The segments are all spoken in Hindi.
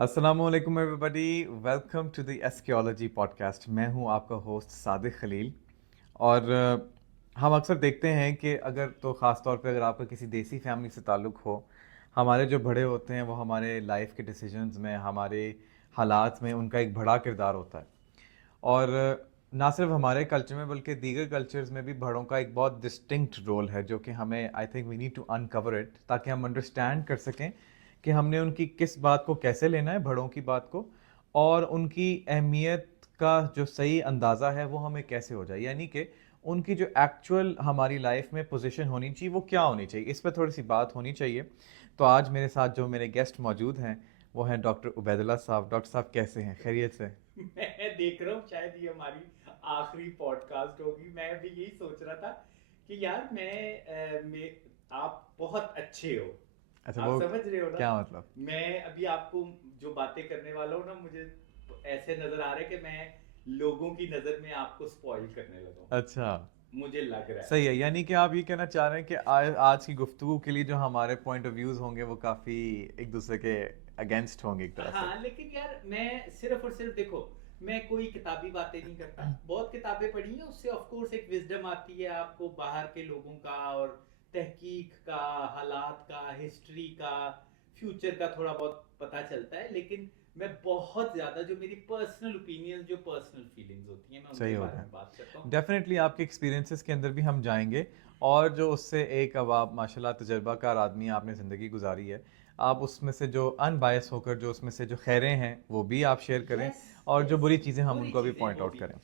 अस्सलामुअलैकुम एवरीबॉडी, वेलकम टू द एस्कियोलॉजी पॉडकास्ट। मैं हूं आपका होस्ट सादिक खलील। और हम अक्सर देखते हैं कि अगर तो ख़ास तौर पे अगर आपका किसी देसी फैमिली से ताल्लुक़ हो, हमारे जो बड़े होते हैं वो हमारे लाइफ के डिसीजंस में, हमारे हालात में उनका एक बड़ा किरदार होता है। और ना सिर्फ हमारे कल्चर में बल्कि दीगर कल्चर्स में भी बड़ों का एक बहुत डिस्टिंक्ट रोल है, जो कि हमें I think we need to uncover it, ताकि हम अंडरस्टैंड कर सकें कि हमने उनकी किस बात को कैसे लेना है, बड़ों की बात को, और उनकी अहमियत का जो सही अंदाज़ा है वो हमें कैसे हो जाए। यानी कि उनकी जो एक्चुअल हमारी लाइफ में पोजीशन होनी चाहिए वो क्या होनी चाहिए, इस पर थोड़ी सी बात होनी चाहिए। तो आज मेरे साथ जो मेरे गेस्ट मौजूद हैं वो हैं डॉक्टर उबैदुल्ला साहब। डॉक्टर साहब कैसे हैं, खैरियत से? मैं देख रहा हूँ शायद ये हमारी आखिरी पॉडकास्ट होगी। मैं भी यही सोच रहा था कि यार आप बहुत अच्छे हो। अच्छा, आप वो समझ रहे हो ना? क्या मतलब? मैं अभी आपको जो बातें करने वाला हूँ ना, मुझे ऐसे नजर आ रहा है कि मैं लोगों की नजर में आपको स्पॉइल करने लगा हूँ। अच्छा, मुझे लग रहा है। सही है। यानी कि आप ये कहना चाह रहे हैं कि आज की गुफ्तगू के लिए जो हमारे पॉइंट ऑफ व्यूज होंगे वो काफ़ी एक दूसरे के अगेंस्ट होंगे एक तरह से। हाँ, लेकिन यार मैं सिर्फ और सिर्फ देखो, मैं कोई किताबी बातें नहीं करता। बहुत किताबें पढ़ी हैं, उससे ऑफ कोर्स एक विजडम आती है आपको बाहर के लोगों का और तहकीक का, हालात का, हिस्ट्री का, फ्यूचर का थोड़ा बहुत पता चलता है। लेकिन मैं बहुत ज्यादा जो मेरी पर्सनल ओपिनियन, जो पर्सनल फीलिंग्स होती हैं, मैं सही उनके हो बारे गया। में बात करता हूँ। डेफिनेटली आपके एक्सपीरियंसेस के अंदर भी हम जाएंगे, और जो उससे एक अब आप माशाल्लाह तजर्बाकार आदमी, आपने ज़िंदगी गुजारी है, आप उसमें से जो अनबायस होकर जो उसमें से जो खैरें हैं वो भी आप शेयर करें, यस, और जो यस, बुरी चीज़ें हम बुरी उनको भी चीजें पॉइंट वो आउट भी। करें।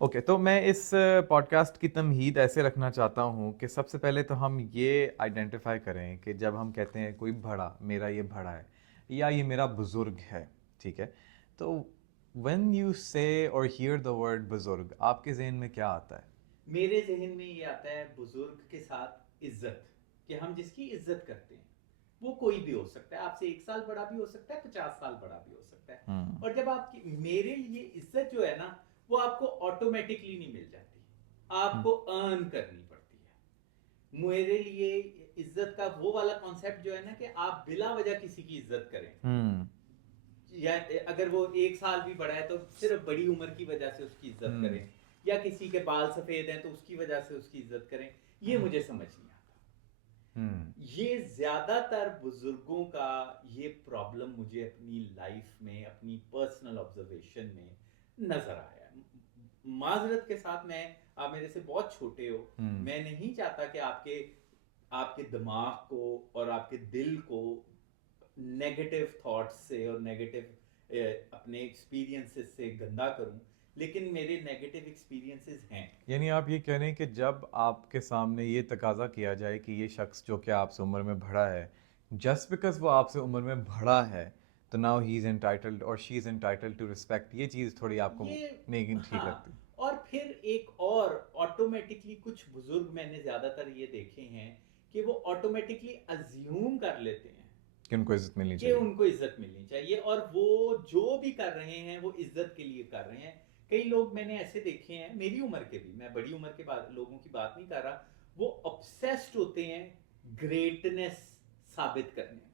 ओके, तो मैं इस पॉडकास्ट की तमहीद ऐसे रखना चाहता हूँ कि सबसे पहले तो हम ये आइडेंटिफाई करें कि जब हम कहते हैं कोई बड़ा, मेरा ये बड़ा है या ये मेरा बुज़ुर्ग है, ठीक है, तो when you say or hear the word बुजुर्ग, आपके जहन में क्या आता है? मेरे जहन में ये आता है बुजुर्ग के साथ इज्जत, कि हम जिसकी इज्जत करते हैं। वो कोई भी हो सकता है, आपसे 1 साल बड़ा भी हो सकता है, 50 साल बड़ा भी हो सकता है। हम्म। और जब आपकी मेरे लिए इज्जत जो है ना, वो आपको ऑटोमेटिकली नहीं मिल जाती, हम्म। आपको अर्न करनी पड़ती है। मेरे लिए इज्जत का वो वाला कॉन्सेप्ट जो है ना, कि आप बिला वजह किसी की इज्जत करें, हम्म। या अगर वो 1 साल भी बड़ा है तो सिर्फ बड़ी उम्र की वजह से उसकी इज्जत हम्म। करें, या किसी के बाल सफेद हैं तो उसकी वजह से उसकी इज्जत करें। ये मुझे समझ नहीं आता। हम्म। ये ज्यादातर बुजुर्गों का ये प्रॉब्लम मुझे अपनी लाइफ में, अपनी पर्सनल ऑब्जर्वेशन में नजर आया है। माजरत के साथ, मैं आप मेरे से बहुत छोटे हो, हम्म। मैं नहीं चाहता कि आपके आपके दिमाग को और आपके दिल को नेगेटिव थॉट्स से और नेगेटिव अपने एक्सपीरियंसेस से गंदा करूं। लेकिन मेरे नेगेटिव एक्सपीरियंसेस हैं। यानी आप ये कह रहे हैं कि जब आपके सामने ये तकाजा किया जाए कि ये शख्स जो कि आपसे उम्र में बड़ा है, जस्ट बिकॉज वो आपसे उम्र में बड़ा है, तो नाउ ही इज़ एंटाइटल्ड और she is entitled to respect, ये चीज़ थोड़ी आपको ये नहीं ठीक हाँ। लगती? और फिर एक और ऑटोमेटिकली कुछ बुजुर्ग मैंने ज्यादातर ये देखे हैं कि वो ऑटोमेटिकली अज्यूम कर लेते हैं कि उनको इज्जत मिलनी कि चाहिए। उनको इज्जत मिलनी चाहिए, और वो जो भी कर रहे हैं वो इज्जत के लिए कर रहे हैं। कई लोग मैंने ऐसे देखे हैं, मेरी उम्र के भी, मैं बड़ी उम्र के बाद लोगों की बात नहीं कर रहा, वो ऑब्सेस्ड होते हैं ग्रेटनेस साबित करने में।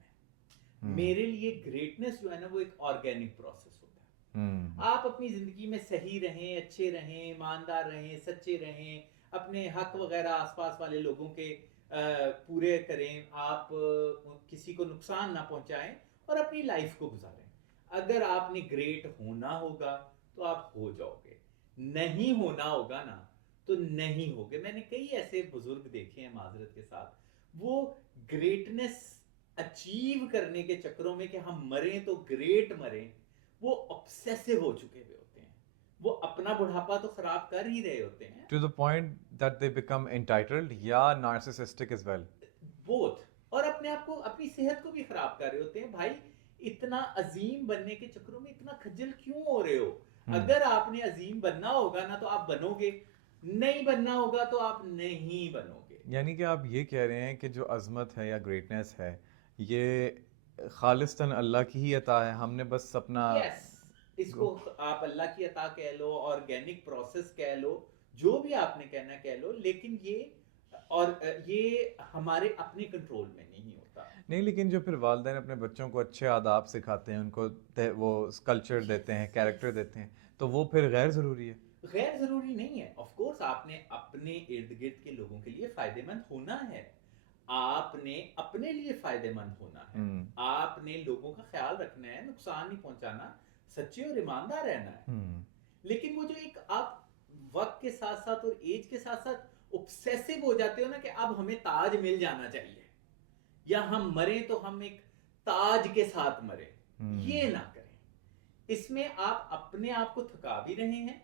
हम्म। मेरे लिए ग्रेटनेस जो है ना, वो एक ऑर्गेनिक प्रोसेस होता हम्म। है। आप अपनी जिंदगी में सही रहें, अच्छे रहें, ईमानदार रहें, सच्चे रहें, अपने हक वगैरह आसपास वाले लोगों के पूरे करें, आप किसी को नुकसान ना पहुंचाएं और अपनी लाइफ को गुजारें। अगर आपने ग्रेट होना होगा तो आप हो जाओगे, नहीं होना होगा ना तो नहीं होगे। मैंने कई ऐसे बुजुर्ग देखे हैं, माजरत के साथ, वो ग्रेटनेस अचीव करने के चक्करों में कि हम मरें तो ग्रेट मरें, वो ऑब्सेसिव हो चुके हुए होते हैं। वो अपना बुढ़ापा तो खराब कर ही रहे होते हैं। To the point that they become entitled या नार्सिसिस्टिक एज वेल। बोथ। और अपने आप को, अपनी सेहत को भी खराब कर रहे होते हैं भाई। इतना अजीम बनने के चक्करों में इतना खज्जल क्यों हो रहे हो? हम्म। अगर आपने अजीम बनना होगा ना तो आप बनोगे, नहीं बनना होगा तो आप नहीं बनोगे। यानी कि आप ये कह रहे हैं कि जो अज़मत है या ग्रेटनेस है, ये खालिस्तन अल्लाह की ही अता है, हमने बस अपना यस, इसको आप अल्लाह की अता कह लो, ऑर्गेनिक प्रोसेस कह लो, जो भी आपने कहना कह लो, लेकिन ये और ये हमारे अपने कंट्रोल में नहीं होता। नहीं, लेकिन जो फिर वालिदैन अपने बच्चों को अच्छे आदाब सिखाते हैं, उनको वो कल्चर देते हैं, यस कैरेक्टर यस देते हैं, तो वो फिर गैर ज़रूरी है। गैर ज़रूरी नहीं है। ऑफ़ कोर्स आपने अपने इर्द-गिर्द के लोगों के लिए फ़ायदेमंद होना है। आपने अपने लिए फ़ायदेमंद होना है। हुँ, आपने लोगों का ख़्याल रखना है, नुकसान नहीं पहुँचाना, सच्चे और ईमानदार रहना है। हुँ, लेकिन वो जो एक आप वक़्त के साथ-साथ और ऐज के साथ-साथ ऑब्सेसिव हो जाते हो ना कि अब हमें ताज मिल जाना चाहिए या हम मरें तो हम एक ताज के साथ मरें, ये हुँ, ना करें। इसमें आप अपने आप को थका भी रहे हैं,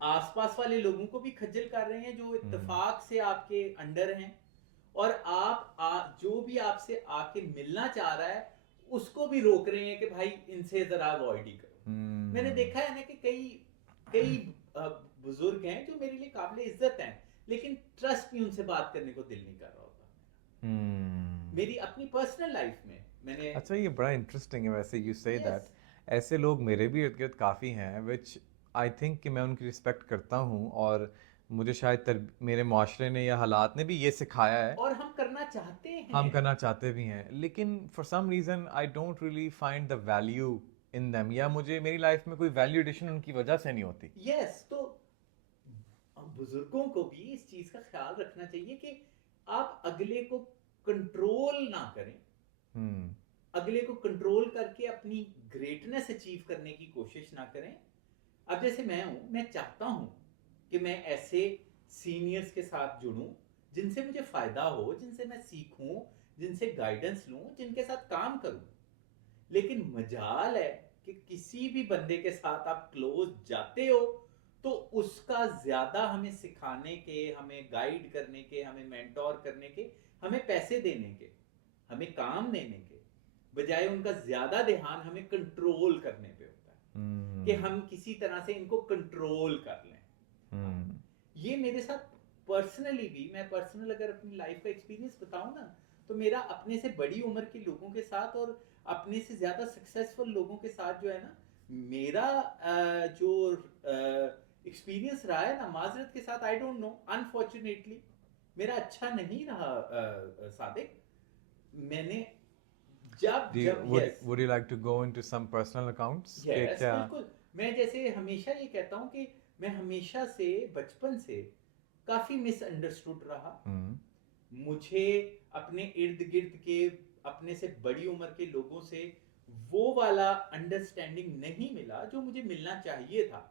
आस-पास वाले लोगों को भी खज्जल कर रहे हैं जो हुँ, इत्तेफ़ाक से आपके अंडर हैं और आप जो भी आपसे आके मिलना चाह रहा है, उसको भी रोक रहे हैं कि भाई इनसे ज़रा अवॉइड ही करो। मैंने हुँ, देखा है ना कि कई कई बुजुर्ग हैं जो मेरे लिए काबिल इज्जत हैं, लेकिन ट्रस्ट भी उनसे बात करने को दिल नहीं कर रहा होता हुँ। मेरी अपनी पर्सनल लाइफ में मैंने अच्छा, ये बड़ा इंटरेस्टिंग है वैसे, यू से यस दैट। ऐसे लोग मेरे भी इर्द-गिर्द काफ़ी हैं व्हिच आई थिंक कि मैं उनकी रिस्पेक्ट करता हूँ, और मुझे शायद मेरे माशरे ने या हालात ने भी ये सिखाया है, और हम करना चाहते हम हैं करना चाहते भी हैं। लेकिन for some reason I don't really find the value in them, या मुझे मेरी लाइफ़ में कोई वैल्यू एडिशन उनकी वजह से नहीं होती। यस तो बुजुर्गों को भी इस चीज का ख्याल रखना चाहिए कि आप अगले को कंट्रोल ना करें हुँ, अगले को कंट्रोल करके अपनी ग्रेटनेस अचीव करने की कोशिश ना करें अब जैसे मैं हूं मैं चाहता हूं कि मैं ऐसे सीनियर्स के साथ जुड़ूं जिनसे मुझे फायदा हो जिनसे मैं सीखूं जिनसे गाइडेंस लूं जिनके साथ काम करूं लेकिन मजाल है कि किसी भी बंदे के साथ आप क्लोज जाते हो तो उसका ज्यादा हमें सिखाने के हमें गाइड करने के हमें मेंटोर करने के हमें पैसे देने के हमें काम देने के बजाय उनका ज्यादा ध्यान हमें कंट्रोल करने पे होता है कि हुँ, हम किसी तरह से इनको कंट्रोल कर लें हाँ हुँ, ये मेरे साथ पर्सनली भी मैं पर्सनल अगर अपनी लाइफ का एक्सपीरियंस बताऊं ना तो मेरा अपने से बड़ी उम्र के लोगों के साथ और अपने से ज्यादा सक्सेसफुल लोगों के साथ जो है ना मेरा जो एक्सपीरियंस रहा है ना माजरत के साथ आई डोंट नो अनफॉर्चुनेटली मेरा अच्छा नहीं रहा सादिक मैंने जब Do you, जब would yes would you like to go into some personal accounts कि यस क्या? बिल्कुल मैं जैसे हमेशा ये कहता हूं कि मैं हमेशा से बचपन से काफी मिसअंडरस्टूड रहा हुँ, मुझे अपने इर्द गिर्द के अपने से बड़ी उम्र के लोगों से वो वाला अंडरस्टैंडिंग नहीं मिला जो मुझे मिलना चाहिए था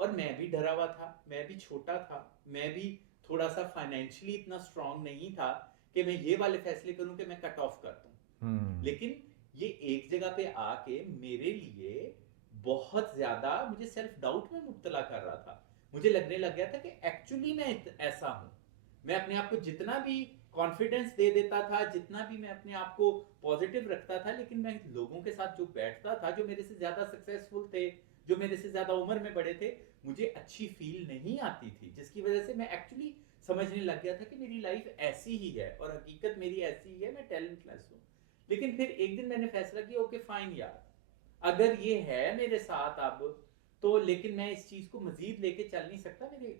और मैं भी डरा हुआ था मैं भी छोटा था मैं भी थोड़ा सा फाइनेंशियली इतना स्ट्रांग नहीं था कि मैं ये वाले फैसले करूं कि मैं कट ऑफ कर दूं हुँ, लेकिन ये एक जगह पे आके मेरे लिए बहुत ज्यादा मुझे सेल्फ डाउट में मुब्तला कर रहा था मुझे लगने लग गया था कि एक्चुअली मैं ऐसा हूं मैं अपने आप को जितना भी कॉन्फिडेंस दे देता था जितना भी मैं अपने आप को पॉजिटिव रखता था लेकिन मैं लोगों के साथ जो बैठता था जो मेरे से ज्यादा सक्सेसफुल थे जो मेरे से ज्यादा उम्र में बड़े थे मुझे अच्छी फील नहीं आती थी जिसकी वजह से मैं एक्चुअली समझने लग गया था कि मेरी लाइफ ऐसी ही है और हकीकत मेरी ऐसी ही है मैं टैलेंटलेस हूँ लेकिन फिर एक दिन मैंने फैसला किया ओके फाइन यार अगर ये है मेरे साथ अब तो लेकिन मैं इस चीज को मजीद लेके चल नहीं सकता मेरे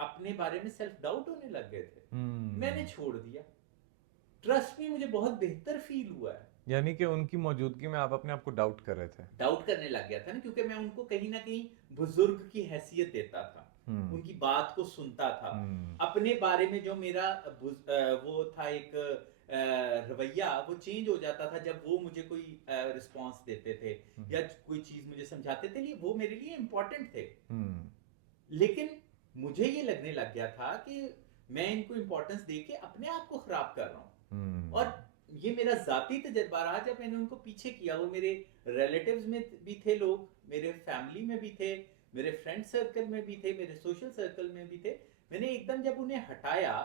अपने बारे में सेल्फ डाउट होने लग गए थे मैंने हुँ। छोड़ दिया ट्रस्ट में मुझे बहुत बेहतर फील हुआ है यानी कि उनकी मौजूदगी में आप अपने आप को डाउट कर रहे थे। डाउट करने लग गया था ना क्योंकि मैं उनको कहीं ना कहीं बुजुर्ग की हैसियत देता था हुँ, उनकी बात को सुनता था हुँ, अपने बारे में जो मेरा वो था एक रवैया वो चेंज हो जाता था जब वो मुझे कोई रिस्पांस देते थे हुँ, या कोई चीज मुझे समझाते थे वो मेरे लिए इंपॉर्टेंट थे हुँ, लेकिन मुझे ये लगने लग गया था कि मैं इनको इंपॉर्टेंस दे के अपने आप को खराब कर रहा हूँ और हुँ, ये मेरा जाती तजर्बा रहा जब मैंने उनको पीछे किया वो मेरे रिलेटिव्स में भी थे लोग मेरे फैमिली में भी थे मेरे फ्रेंड सर्कल में भी थे मेरे सोशल सर्कल में भी थे मैंने एकदम जब उन्हें हटाया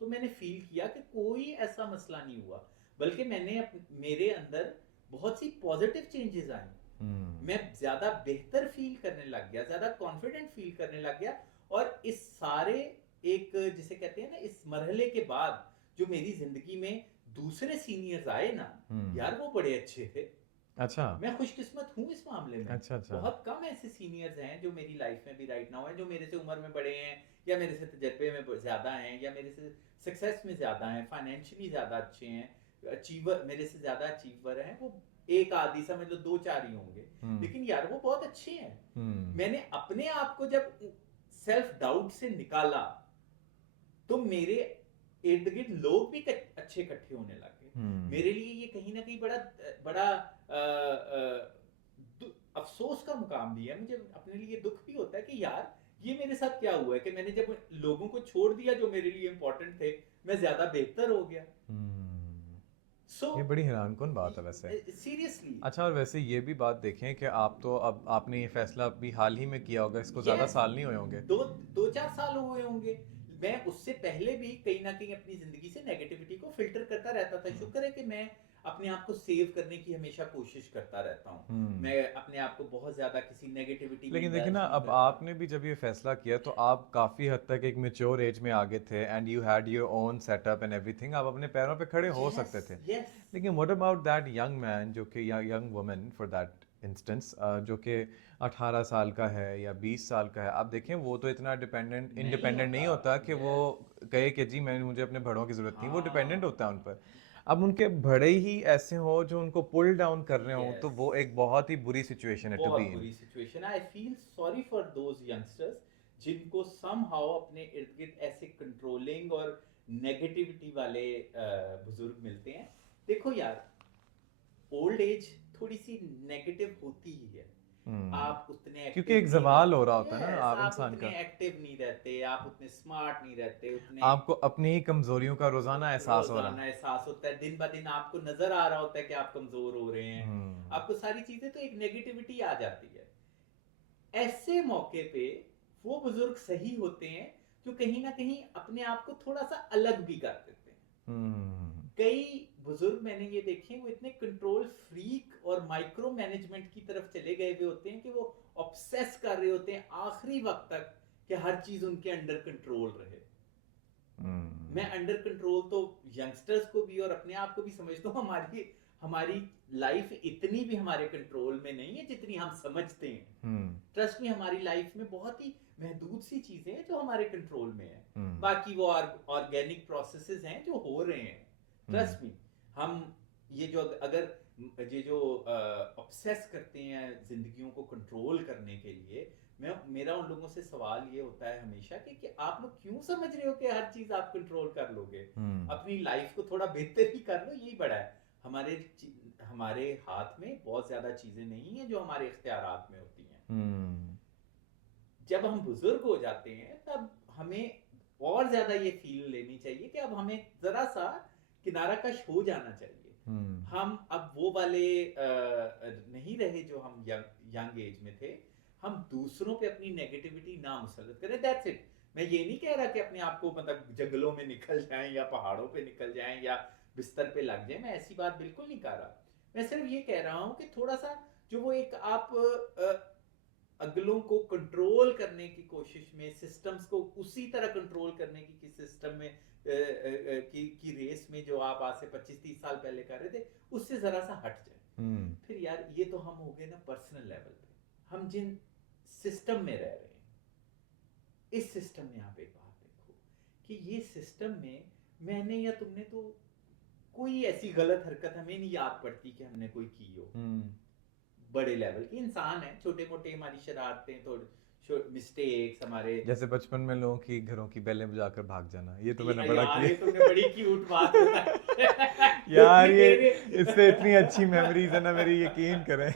तो मैंने फील किया कि कोई ऐसा मसला नहीं हुआ बल्कि मेरे अंदर बहुत सी पॉजिटिव चेंजेस आई हुँ, मैं ज्यादा बेहतर फील करने लग गया ज्यादा कॉन्फिडेंट फील करने लग गया और इस सारे एक जिसे कहते हैं ना इस मरहले के बाद जो मेरी जिंदगी में दूसरे सीनियर्स आए ना हुँ, यार वो बड़े अच्छे थे अच्छा मैं खुशकिस्मत हूँ इस मामले में। अच्छा अच्छा। बहुत कम ऐसे सीनियर्स हैं जो मेरी लाइफ में भी राइट नाउ हैं, जो मेरे से उम्र में बड़े हैं, या मेरे से तजर्बे में ज़्यादा हैं, या मेरे से सक्सेस में ज़्यादा हैं, फाइनेंशियली ज़्यादा अच्छे हैं, अचीवर मेरे से ज़्यादा अचीवर हैं। वो एक आदि समझ लो, दो चार ही होंगे, हम्म लेकिन यार वो बहुत अच्छे हैं। हम्म मैंने अपने आप को जब सेल्फ डाउट से निकाला, तो मेरे इर्द गिर्द लोग भी अच्छे इकट्ठे होने लगे। हम्म मेरे लिए ये कहीं ना कहीं बड़ा बड़ा अफसोस का मुकाम भी है। मुझे अपने लिए दुख भी होता है कि यार ये मेरे साथ क्या हुआ है कि मैंने जब लोगों को छोड़ दिया जो मेरे लिए इंपॉर्टेंट थे, मैं ज्यादा बेहतर हो गया। हम्म। सो ये बड़ी हैरानकुन बात है वैसे। सीरियसली। अच्छा, और वैसे ये भी बात देखें कि आप तो अब आपने ये फैसला अभी हाल ही में किया होगा, इसको ज़्यादा यस, साल नहीं हुए होंगे। दो दो चार साल हुए होंगे। मैं उससे पहले भी कहीं ना कहीं अपनी जिंदगी से नेगेटिविटी को फिल्टर करता रहता था। हम्म शुक्र है कि मैं अपने आप को सेव करने की हमेशा कोशिश करता रहता हूँ। हम्म। मैं अपने आप को बहुत ज्यादा किसी नेगेटिविटी में लेकिन देखिए इंडल्ज ना, नहीं अब करता। आपने भी जब ये फैसला किया तो आप काफ़ी हद तक एक मेच्योर एज में आगे थे, and you had your own setup and everything, आप अपने पैरों पे खड़े हो यस सकते थे। यस। लेकिन what about that young man, जो कि या young woman for that instance, जो कि 18 साल का है या 20 साल का है, आप देखें वो तो इतना नहीं इंडिपेंडेंट होता। नहीं होता कि वो यस। कहे कि जी मैं मुझे अपने बड़ों की ज़रूरत नहीं, वो डिपेंडेंट हाँ। होता है उन पर। अब उनके बड़े ही ऐसे हो जो उनको पुल डाउन कर रहे हो, तो यस, वो एक बहुत ही बुरी सिचुएशन है टू बी बहुत इन। बुरी situation. I feel sorry for those youngsters जिनको समहाउ अपने इर्द गिर्द ऐसे कंट्रोलिंग और नेगेटिविटी वाले बुजुर्ग मिलते हैं। देखो यार, ओल्ड एज थोड़ी सी नेगेटिव होती ही है। हम्म। आप उतने क्योंकि एक्टिव एक नहीं जवाल रहते। हो रहा होता है ना यस, आप आप इंसान उतने का। एक्टिव नहीं रहते, आप उतने स्मार्ट नहीं रहते, उतने आपको अपनी ही कमजोरियों का रोजाना एहसास हो रहा रोजाना एहसास होता है। दिन ब दिन आपको नजर आ रहा होता है कि आप कमजोर हो रहे है। हैं। आपको सारी चीजें, तो एक नेगेटिविटी आ जाती है। ऐसे मौके पे वो बुजुर्ग सही होते हैं जो कहीं ना कहीं अपने आप को थोड़ा सा अलग भी कर देते हैं। हम्म कई बुजुर्ग मैंने ये देखे, वो इतने कंट्रोल फ्रीक और माइक्रो मैनेजमेंट की तरफ चले गए हुए होते हैं कि वो ऑब्सेस कर रहे होते हैं आखिरी वक्त तक कि हर चीज उनके अंडर कंट्रोल रहे। मैं हम्म अंडर कंट्रोल तो यंगस्टर्स को भी और अपने आप को भी समझता हूँ। हमारी हमारी लाइफ इतनी भी हमारे कंट्रोल में नहीं है जितनी हम समझते हैं। हम्म ट्रस्ट में, हमारी लाइफ में बहुत ही महदूद सी चीजें हैं जो हमारे कंट्रोल में है। हम्म बाकी वो ऑर्गेनिक प्रोसेसेस हैं जो हो रहे हैं। हम्म ट्रस्ट में, हम ये जो अगर ये जो ऑब्सेस करते हैं जिंदगियों को कंट्रोल करने के लिए, मैं मेरा उन लोगों से सवाल ये होता है हमेशा कि आप लोग क्यों समझ रहे हो कि हर चीज आप कंट्रोल कर लोगे? हम्म अपनी लाइफ को थोड़ा बेहतर ही कर लो, यही बड़ा है। हमारे हमारे हाथ में बहुत ज्यादा चीजें नहीं है जो हमारे इख्तियारात में होती हैं। हम्म जब हम बुजुर्ग हो जाते हैं तब हमें और ज्यादा ये फील लेनी चाहिए कि अब हमें जरा सा किनारा कश हो जाना चाहिए। हम्म हम अब वो वाले नहीं रहे जो हम यंग एज में थे। हम दूसरों पे अपनी नेगेटिविटी ना मुसलत करें, दैट्स इट। मैं ये नहीं कह रहा कि अपने आप को मतलब जंगलों में निकल जाएं या पहाड़ों पे निकल जाएं या बिस्तर पे लग जाएं, मैं ऐसी बात बिल्कुल नहीं कर रहा। मैं सिर्फ ये कह रहा हूं कि थोड़ा सा जो वो एक आप अगलों को कंट्रोल करने की कोशिश में, सिस्टम्स को उसी तरह कंट्रोल करने की सिस्टम में की रेस में जो आप आज से 25-30 साल पहले कर रहे थे, उससे जरा सा हट जाए। हम्म फिर यार ये तो हम हो गए ना पर्सनल लेवल पे। हम जिन सिस्टम में रह रहे हैं, इस सिस्टम में आप एक बात देखो कि ये सिस्टम में मैंने या तुमने तो कोई ऐसी गलत हरकत हमें नहीं याद पड़ती कि हमने कोई की हो। हम्म। बड़े लेवल की इंसान है, छोटे मोटे हमारी शरारतें, थोड़े मिस्टेक्स हमारे। जैसे बचपन में लोगों की घरों की बेलें बजाकर भाग जाना, ये तो मैंने बड़ा यार ये तुमने किया। बड़ी क्यूट बात बताई। यार ये मेरे इस पे इतनी अच्छी मेमोरीज है ना मेरी, यकीन करें।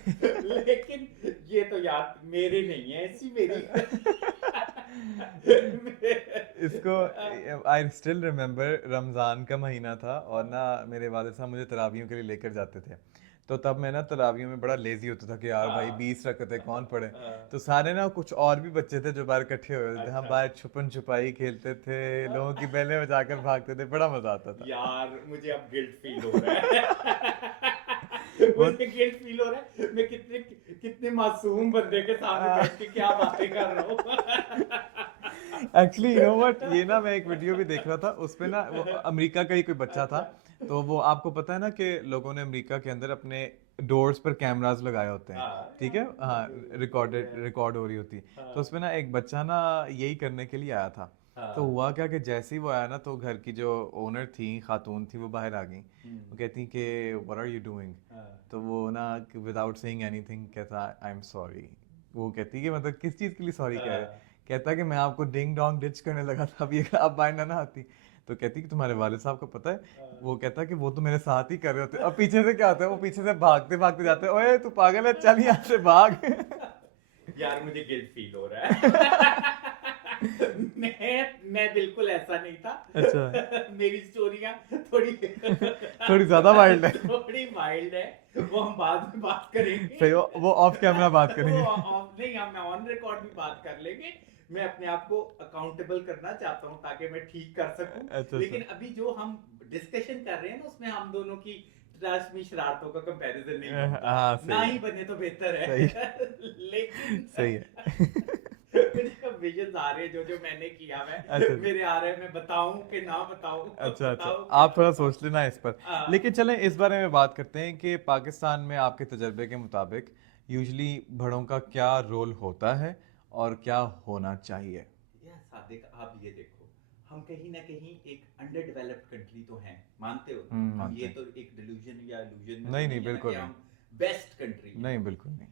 लेकिन ये तो यार मेरे नहीं है ऐसी मेरी। इसको आई स्टिल रिमेम्बर, रमज़ान का महीना था और ना मेरे वालिद साहब मुझे तरावियों के लिए लेकर जाते थे। तो तब मैं ना तरावियों में बड़ा लेजी होता था कि यार भाई 20 रकअतें कौन पढ़े। तो सारे ना कुछ और भी बच्चे थे जो बाहर इकट्ठे हुए थे, हम अच्छा। बाहर छुपन छुपाई खेलते थे, लोगों की बेलें बजाकर भागते थे, बड़ा मजा आता था। यार मुझे अब गिल्ट फील हो रहा है। वो मुझे गिल्ट फील हो रहा है, मैं कितने कितने मासूम बंदे के सामने बैठ के क्या बातें कर रहा हूँ। एक्चुअली यू नो व्हाट, ये ना मैं एक वीडियो भी देख रहा था, उस पे ना वो अमेरिका का ही कोई बच्चा था। अच्छा। तो वो आपको पता है ना कि लोगों ने अमेरिका के अंदर अपने डोर्स पर कैमरास लगाए होते हैं, हाँ ठीक यार, है, हाँ, है। रिकॉर्ड हो रही होती है। हाँ तो उसमें ना एक बच्चा ना यही करने के लिए आया था। तो हाँ। हुआ क्या कि जैसे ही वो आया ना, तो घर की जो ओनर थी, खातून थी, वो बाहर आ गई। वो हम्म, कहती कि व्हाट आर यू डूइंग। हाँ तो वो ना विदाउट सेइंग एनीथिंग कहता आई एम सॉरी। वो कहती कि मतलब किस चीज़ के लिए सॉरी कह रहे। हाँ कहता कि मैं आपको डिंग डोंग डिच करने लगा था, अब ये अब बाइंड ना आती। तो कहती कि तुम्हारे वालिद साहब को पता है। वो कहता कि वो तो मेरे साथ ही कर रहे होते। अब पीछे से क्या होता है, वो पीछे से भागते भागते जाते हैं, ओए तू पागल है, चल यहाँ से भाग। यार मुझे गिल्ट फील हो रहा है। मैं बिल्कुल ऐसा नहीं था। अच्छा। मेरी स्टोरियां थोड़ी थोड़ी ज्यादा वाइल्ड है। थोड़ी वाइल्ड है। वो हम बाद में बात करेंगे। सही, वो ऑफ कैमरा बात वो करेंगे। ऑफ नहीं, हम ऑन रिकॉर्ड भी बात कर लेंगे। मैं अपने आप को अकाउंटेबल करना चाहता हूँ ताकि मैं ठीक कर सकूं। अच्छा लेकिन अच्छा। अभी जो हम डिस्कशन कर रहे हैं ना, उसमें हम दोनों की रश्मि शरारतों का कंपैरिजन नहीं बनता। हाँ ना सही ही है। बने तो बेहतर सही है। लेकिन सही है। मुझे विजन आ रहे हैं जो जो मैंने किया अच्छा है, मेरे आ रहे हैं, मैं बताऊं कि ना बताऊं। अच्छा अच्छा, बताऊं कि आप ना थोड़ा बताऊं। सोच लेना इस पर। हाँ। लेकिन चलें इस बारे में बात करते हैं कि पाकिस्तान में आपके तजर्बे के मुताबिक यूजली बड़ों का क्या रोल होता है और क्या होना चाहिए। यार सादिक, आप ये देखो, हम कहीं ना कहीं एक अंडर डेवलप्ड कंट्री तो हैं, मानते हो ना? हम मानते ये हैं। तो एक डिल्यूजन या इल्यूजन में तो नहीं नहीं, नहीं है ना कि बिल्कुल नहीं। हम बेस्ट कंट्री हैं। नहीं बिल्कुल नहीं।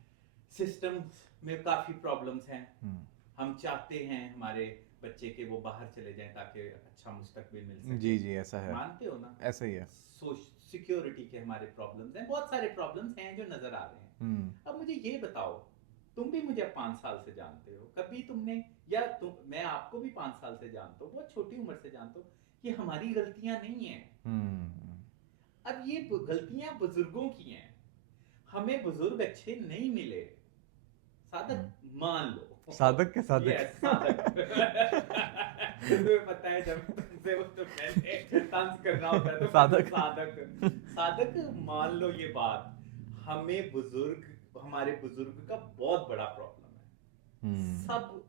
सिस्टम्स में काफ़ी प्रॉब्लम्स हैं। हम्म, हम चाहते हैं हमारे बच्चे के वो बाहर चले जाएं ताकि अच्छा मुस्तकबिल मिल सके। जी जी, ऐसा है। मानते हो ना? ऐसा ही है। सिक्योरिटी के हमारे प्रॉब्लम्स हैं, बहुत सारे प्रॉब्लम्स हैं जो नज़र आ रहे हैं। हम्म अब मुझे ये बताओ, तुम भी मुझे 5 साल से जानते हो, कभी तुमने, या मैं आपको भी 5 साल से जानता हूँ, बहुत छोटी उम्र से जानता हूँ, ये हमारी गलतियां नहीं हैं। हम्म। अब ये गलतियां बुजुर्गों की हैं। हमें बुजुर्ग अच्छे नहीं मिले, हम्म। साधक मान लो। साधक के साधक। यस, साधक। तुम्हें पता है जब तुमसे वो तो मैंने तंज करना होता है तो मैं साधक। साधक। साधक मान लो ये बात, हमें बुजुर्ग, हमारे बुजुर्ग का बहुत बड़ा प्रॉब्लम है। हम्म सब,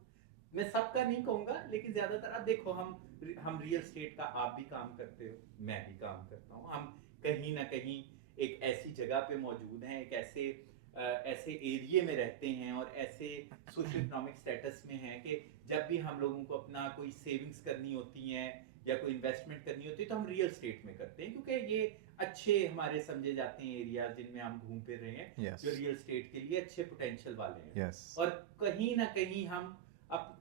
मैं सबका नहीं कहूंगा लेकिन ज्यादातर, अब देखो, हम रियल स्टेट का आप भी काम करते हो, मैं भी काम करता हूँ, हम कहीं ना कहीं एक ऐसी जगह पे मौजूद हैं, एक ऐसे एरिया में रहते हैं और ऐसे सोशल इकोनॉमिक स्टेटस में हैं कि जब भी हम लोगों को अपना कोई सेविंग्स करनी होती हैं या कोई इन्वेस्टमेंट करनी होती है तो हम रियल स्टेट में करते हैं, क्योंकि ये अच्छे हमारे समझे जाते हैं एरियाज जिनमें हम घूम फिर रहे हैं, यस जो रियल स्टेट के लिए अच्छे पोटेंशियल वाले हैं। यस। और कहीं ना कहीं हम अब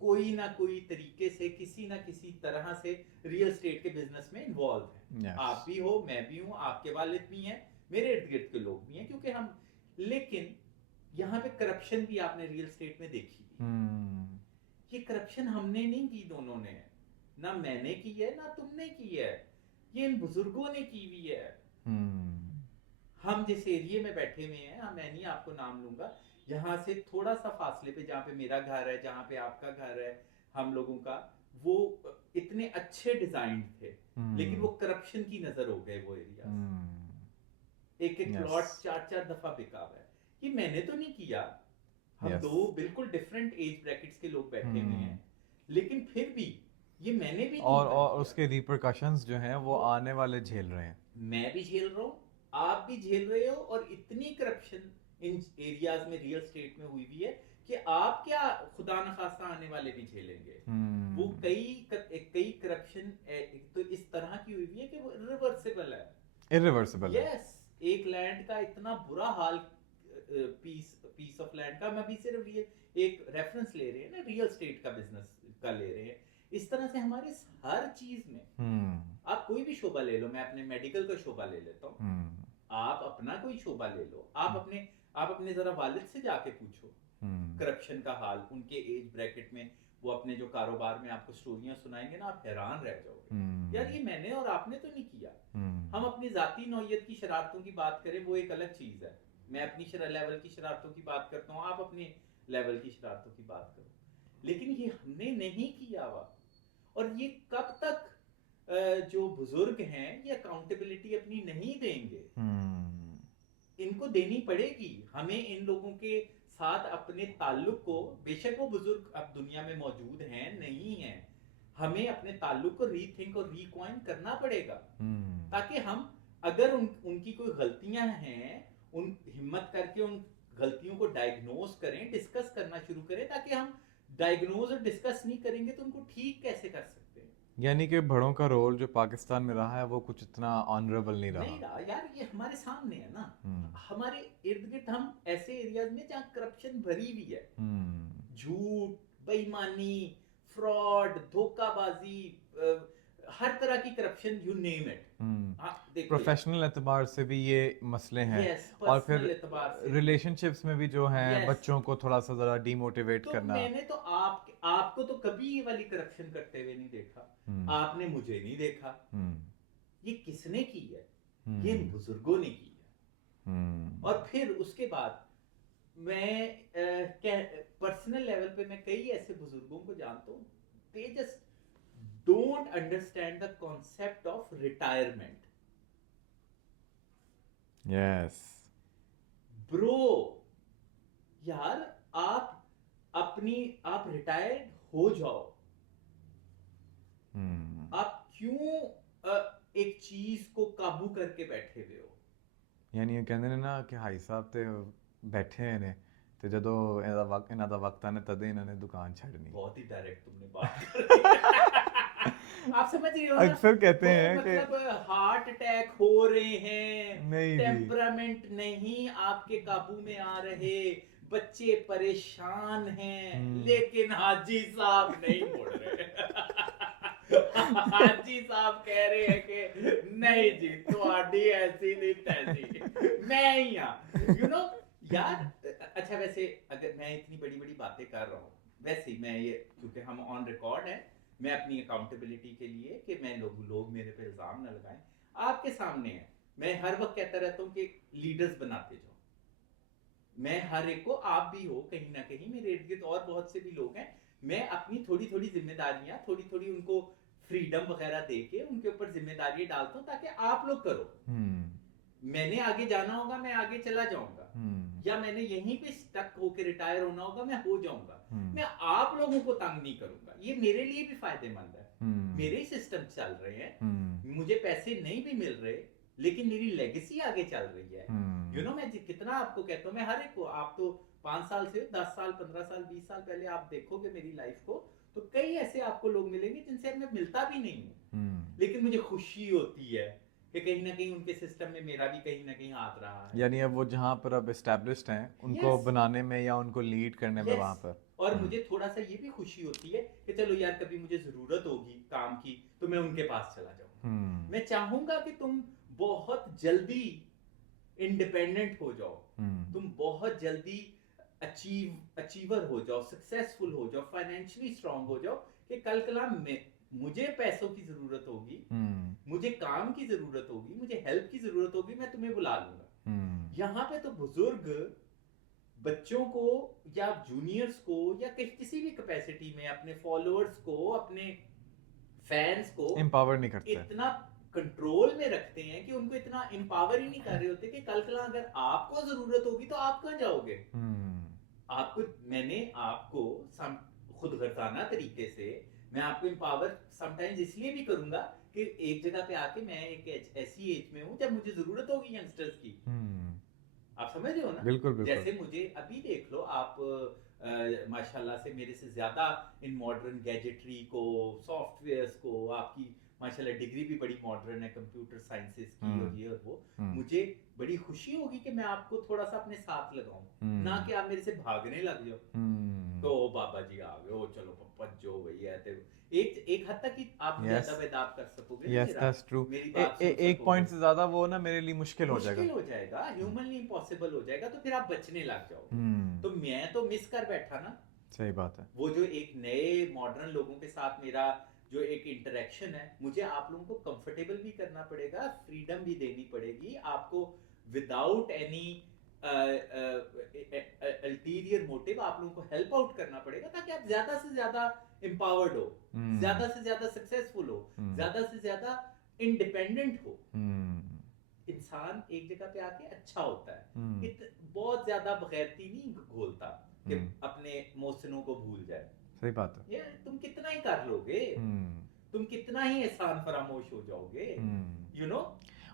कोई ना कोई तरीके से, किसी ना किसी तरह से रियल स्टेट के बिजनेस में इन्वॉल्व हैं। यस। आप भी हो, मैं भी हूँ, आपके वालिद भी हैं, मेरे इर्द गिर्द के लोग भी हैं, क्योंकि हम, लेकिन यहाँ पे करप्शन भी आपने रियल स्टेट में देखी है। हम्म ये करप्शन हमने नहीं की, दोनों ने, ना मैंने की है ना तुमने की है, ये इन बुजुर्गों ने की हुई है। हम्म हम जिस एरिया में बैठे हुए हैं, मैं नहीं आपको नाम लूंगा, यहाँ से थोड़ा सा फासले पे जहाँ पे मेरा घर है, जहाँ पे आपका घर है, हम लोगों का, वो इतने अच्छे डिजाइन थे, लेकिन वो करप्शन की नजर हो गए वो एरिया। एक एक यस प्लॉट 4-4 दफा बिका हुआ है। ये मैंने तो नहीं किया, हम यस। दो बिल्कुल डिफरेंट एज ब्रैकेट्स के लोग बैठे हुए हम्म हैं, लेकिन फिर भी ये मैंने भी नहीं और किया। उसके रिपरकशंस जो हैं वो वो आने वाले झेल रहे हैं। मैं भी झेल रहा हूँ, आप भी झेल रहे हो, और इतनी करप्शन इन एरियाज में रियल स्टेट में हुई भी है कि आप क्या, खुदा न खास्ता आने वाले भी झेलेंगे। वो कई करप्शन तो इस तरह की हुई भी है कि वो इरिवर्सिबल है। इरिवर्सिबल है। यस, एक लैंड का इतना बुरा हाल, पीस ऑफ लैंड का, हम अभी सिर्फ रियल एक रेफरेंस ले रहे हैं ना, रियल स्टेट का बिजनेस का ले रहे हैं। इस तरह से हमारे हर चीज में, आप कोई भी शोबा ले लो, मैं अपने मेडिकल का शोबा ले लेता हूँ, आप अपना कोई शोबा ले लो, आप अपने जरा वालिद से जाके पूछो करप्शन का हाल, उनके एज ब्रैकेट में, वो अपने जो कारोबार में आपको स्टोरियां सुनाएंगे ना, आप हैरान रह जाओगे, यार ये मैंने और आपने तो नहीं किया। हम अपनी जाती नौयत की शरारतों की बात करें, वो एक अलग चीज है, मैं अपनी लेवल की शरारतों की बात करता हूँ, आप अपने लेवल की शरारतों की बात करो, लेकिन ये हमने नहीं किया हुआ। और ये कब तक जो बुजुर्ग हैं ये अकाउंटेबिलिटी अपनी नहीं देंगे, इनको देनी पड़ेगी हमें, इन लोगों के साथ अपने ताल्लुक को, बेशक वो बुजुर्ग अब दुनिया में मौजूद हैं नहीं हैं, हमें अपने ताल्लुक को रीथिंक और रिकॉइन करना पड़ेगा, ताकि हम, अगर उनकी कोई गलतियां हैं, उन हिम्मत करके उन गलतियों को डायग्नोज करें, डिस्कस करना शुरू करें, ताकि हम डायग्नोज और डिस्कस नहीं करेंगे तो उनको ठीक कैसे कर सकते हैं। यानी कि बड़ों का रोल जो पाकिस्तान में रहा है वो कुछ इतना ऑनरेबल नहीं नहीं रहा। रहा यार, ये हमारे सामने है ना, हम्म हमारे इर्द गिर्द हम ऐसे एरियाज में जहाँ करप्शन भरी हुई है, हम्म झूठ, बेईमानी, फ्रॉड, धोखाबाजी, हर तरह की करप्शन, यू नेम इट। हम्म हाँ देखते प्रोफेशनल एतबार से भी ये मसले हैं, यस, और फिर पर्सनल एतबार से, रिलेशनशिप्स में भी जो हैं यस। बच्चों को थोड़ा सा ज़रा डीमोटिवेट तो करना। मैंने तो आपको तो कभी ये वाली करप्शन करते हुए नहीं देखा, हम्म आपने मुझे नहीं देखा। हम्म ये किसने की है? ये इन हम्म बुजुर्गों ने की है। हम्म और फिर उसके बाद मैं पर्सनल लेवल पे मैं कई ऐसे बुजुर्गों को जानता हूँ, they just don't understand the concept of retirement. Yes bro, यार आप रिटायर्ड हो जाओ, आप क्यों एक चीज को काबू करके बैठे हुए हो? यानी ਇਹ ਕਹਿੰਦੇ ਨੇ ਨਾ ਕਿ ਹਾਈ ਸਾਹਿਬ ਤੇ ਬੈਠੇ ਹੋਏ ਨੇ ਤੇ ਜਦੋਂ ਇਹਨਾਂ ਦਾ ਵਕਤ ਆने ਤਦੇ ਇਹਨਾਂ ਨੇ ਦੁਕਾਨ ਛੱਡਣੀ। बहुत ही डायरेक्ट तुमने बात कर आप समझ रहे हो ना? अक्सर कहते वो हैं कि मतलब हार्ट अटैक हो रहे हैं, नहीं जी, टेम्परामेंट नहीं आपके काबू में आ रहे, बच्चे परेशान हैं, लेकिन हाजी साहब नहीं मुड़ रहे। हाजी साहब कह रहे हैं कि नहीं जी, तुम्हारी ऐसी नहीं तैसी, मैं ही यू नो यार। अच्छा वैसे अगर मैं इतनी बड़ी बड़ी बातें कर रहा हूँ, वैसे ही मैं ये, क्योंकि हम ऑन रिकॉर्ड है, मैं अपनी अकाउंटेबिलिटी के लिए कि मैं लोग मेरे पे इल्जाम ना लगाएं, आपके सामने है। मैं हर वक्त कहता रहता हूँ कि लीडर्स बनाते जाओ, मैं हर एक को, आप भी हो कहीं ना कहीं, मेरे इर्द गिर्द और बहुत से भी लोग हैं, मैं अपनी थोड़ी थोड़ी जिम्मेदारियां, थोड़ी थोड़ी उनको फ्रीडम वगैरह दे के उनके ऊपर जिम्मेदारियां डालता हूँ, ताकि आप लोग करो। मैंने आगे जाना होगा, मैं आगे चला जाऊंगा, या मैंने यहीं पे स्टक होकर रिटायर होना होगा, मैं हो जाऊंगा। मैं आप लोगों को तंग नहीं करूंगा, ये मेरे लिए भी फायदेमंद है। मेरे ही सिस्टम चल रहे हैं, मुझे पैसे नहीं भी मिल रहे, लेकिन मेरी लेगेसी आगे चल रही है। यू नो मैं कितना आपको कहता हूँ, मैं हर एक को, आप तो 5 साल से 10 साल 15 साल 20 साल पहले आप देखोगे मेरी लाइफ को, तो कई ऐसे आपको लोग मिलेंगे जिनसे मैं मिलता भी नहीं हूँ, लेकिन मुझे खुशी होती है कि कहीं ना कहीं उनके सिस्टम में मेरा भी कहीं ना कहीं हाथ रहा है। यानी अब वो जहाँ पर अब एस्टेब्लिश्ड हैं उनको Yes. बनाने में या उनको लीड करने में Yes. वहाँ पर। और मुझे थोड़ा सा ये भी खुशी होती है कि चलो यार, कभी मुझे जरूरत होगी काम की तो मैं उनके पास चला जाऊंगा। मैं चाहूंगा कि तुम बहुत जल्दी इंडिपेंडेंट हो जाओ, तुम बहुत जल्दी अचीवर हो जाओ, सक्सेसफुल हो जाओ, फाइनेंशियली स्ट्रांग हो जाओ, कि कल कला में मुझे पैसों की जरूरत होगी, मुझे काम की जरूरत होगी, मुझे हेल्प की जरूरत होगी, मैं तुम्हें बुला लूंगा। यहाँ पे तो बुजुर्ग बच्चों को या जूनियर्स को या किसी भी कैपेसिटी में अपने फॉलोअर्स को, अपने फैंस को एम्पावर नहीं करते, इतना कंट्रोल में रखते हैं कि उनको इतना एम्पावर ही नहीं कर रहे होते कि कल कल अगर आपको जरूरत होगी तो आप कहाँ जाओगे। आपको, मैंने आपको खुद गर्दाना तरीके से मैं आपको एम्पावर समटाइम्स इसलिए भी करूंगा कि एक जगह पे आके मैं एक ऐसी एज में हूं जब मुझे जरूरत होगी यंगस्टर्स की। आप समझ रहे हो ना? बिल्कुल बिल्कुल। जैसे मुझे अभी देख लो आप, माशाल्लाह से मेरे से ज्यादा इन मॉडर्न गैजेटरी को, सॉफ्टवेयर्स को, आपकी माशाल्लाह डिग्री भी बड़ी मॉडर्न है, कंप्यूटर साइंसेस की और ये और वो। मुझे बड़ी खुशी होगी कि मैं आपको थोड़ा सा अपने साथ लगाऊं, ना कि आप मेरे से भागने लग जाओ। तो बाबा जी आ गए, ओ चलो पप्पा वही है, एक हद तक ही आप मुझे अदब कर सकोगे। Yes that's true. मेरी बात एक पॉइंट से ज्यादा वो ना मेरे लिए मुश्किल हो जाएगा, ह्यूमनली इम्पॉसिबल हो जाएगा, तो फिर आप बचने लग जाओ। तो मैं तो मिस कर बैठा ना। सही बात है। वो जो एक नए मॉडर्न लोगों के साथ मेरा जो एक इंटरेक्शन है, मुझे आप लोगों को कंफर्टेबल भी करना पड़ेगा, फ्रीडम भी देनी पड़ेगी आपको, विदाउट एनी अल्टीरियर मोटिव आप लोगों को हेल्प आउट करना पड़ेगा, ताकि आप ज्यादा से ज्यादा एम्पावर्ड हो, ज्यादा से ज्यादा सक्सेसफुल हो, ज्यादा से ज्यादा इंडिपेंडेंट हो। इंसान एक जगह पे आके अच्छा होता है, बहुत ज्यादा बगैरती नहीं घोलता कि अपने मोहसिनों को भूल जाए। सही बात है। यार तुम कितना ही कर लोगे, तुम कितना ही एहसान फरामोश हो जाओगे, यू नो।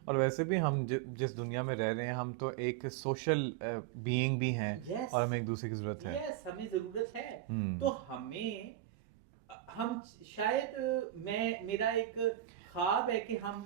और वैसे भी हम जिस दुनिया में रह रहे हैं हम तो एक सोशल बीइंग भी हैं यस और हमें एक दूसरे की ज़रूरत है। यस हमें ज़रूरत है। तो हम्म। हमें हम शायद मैं मेरा एक ख्वाब है कि हम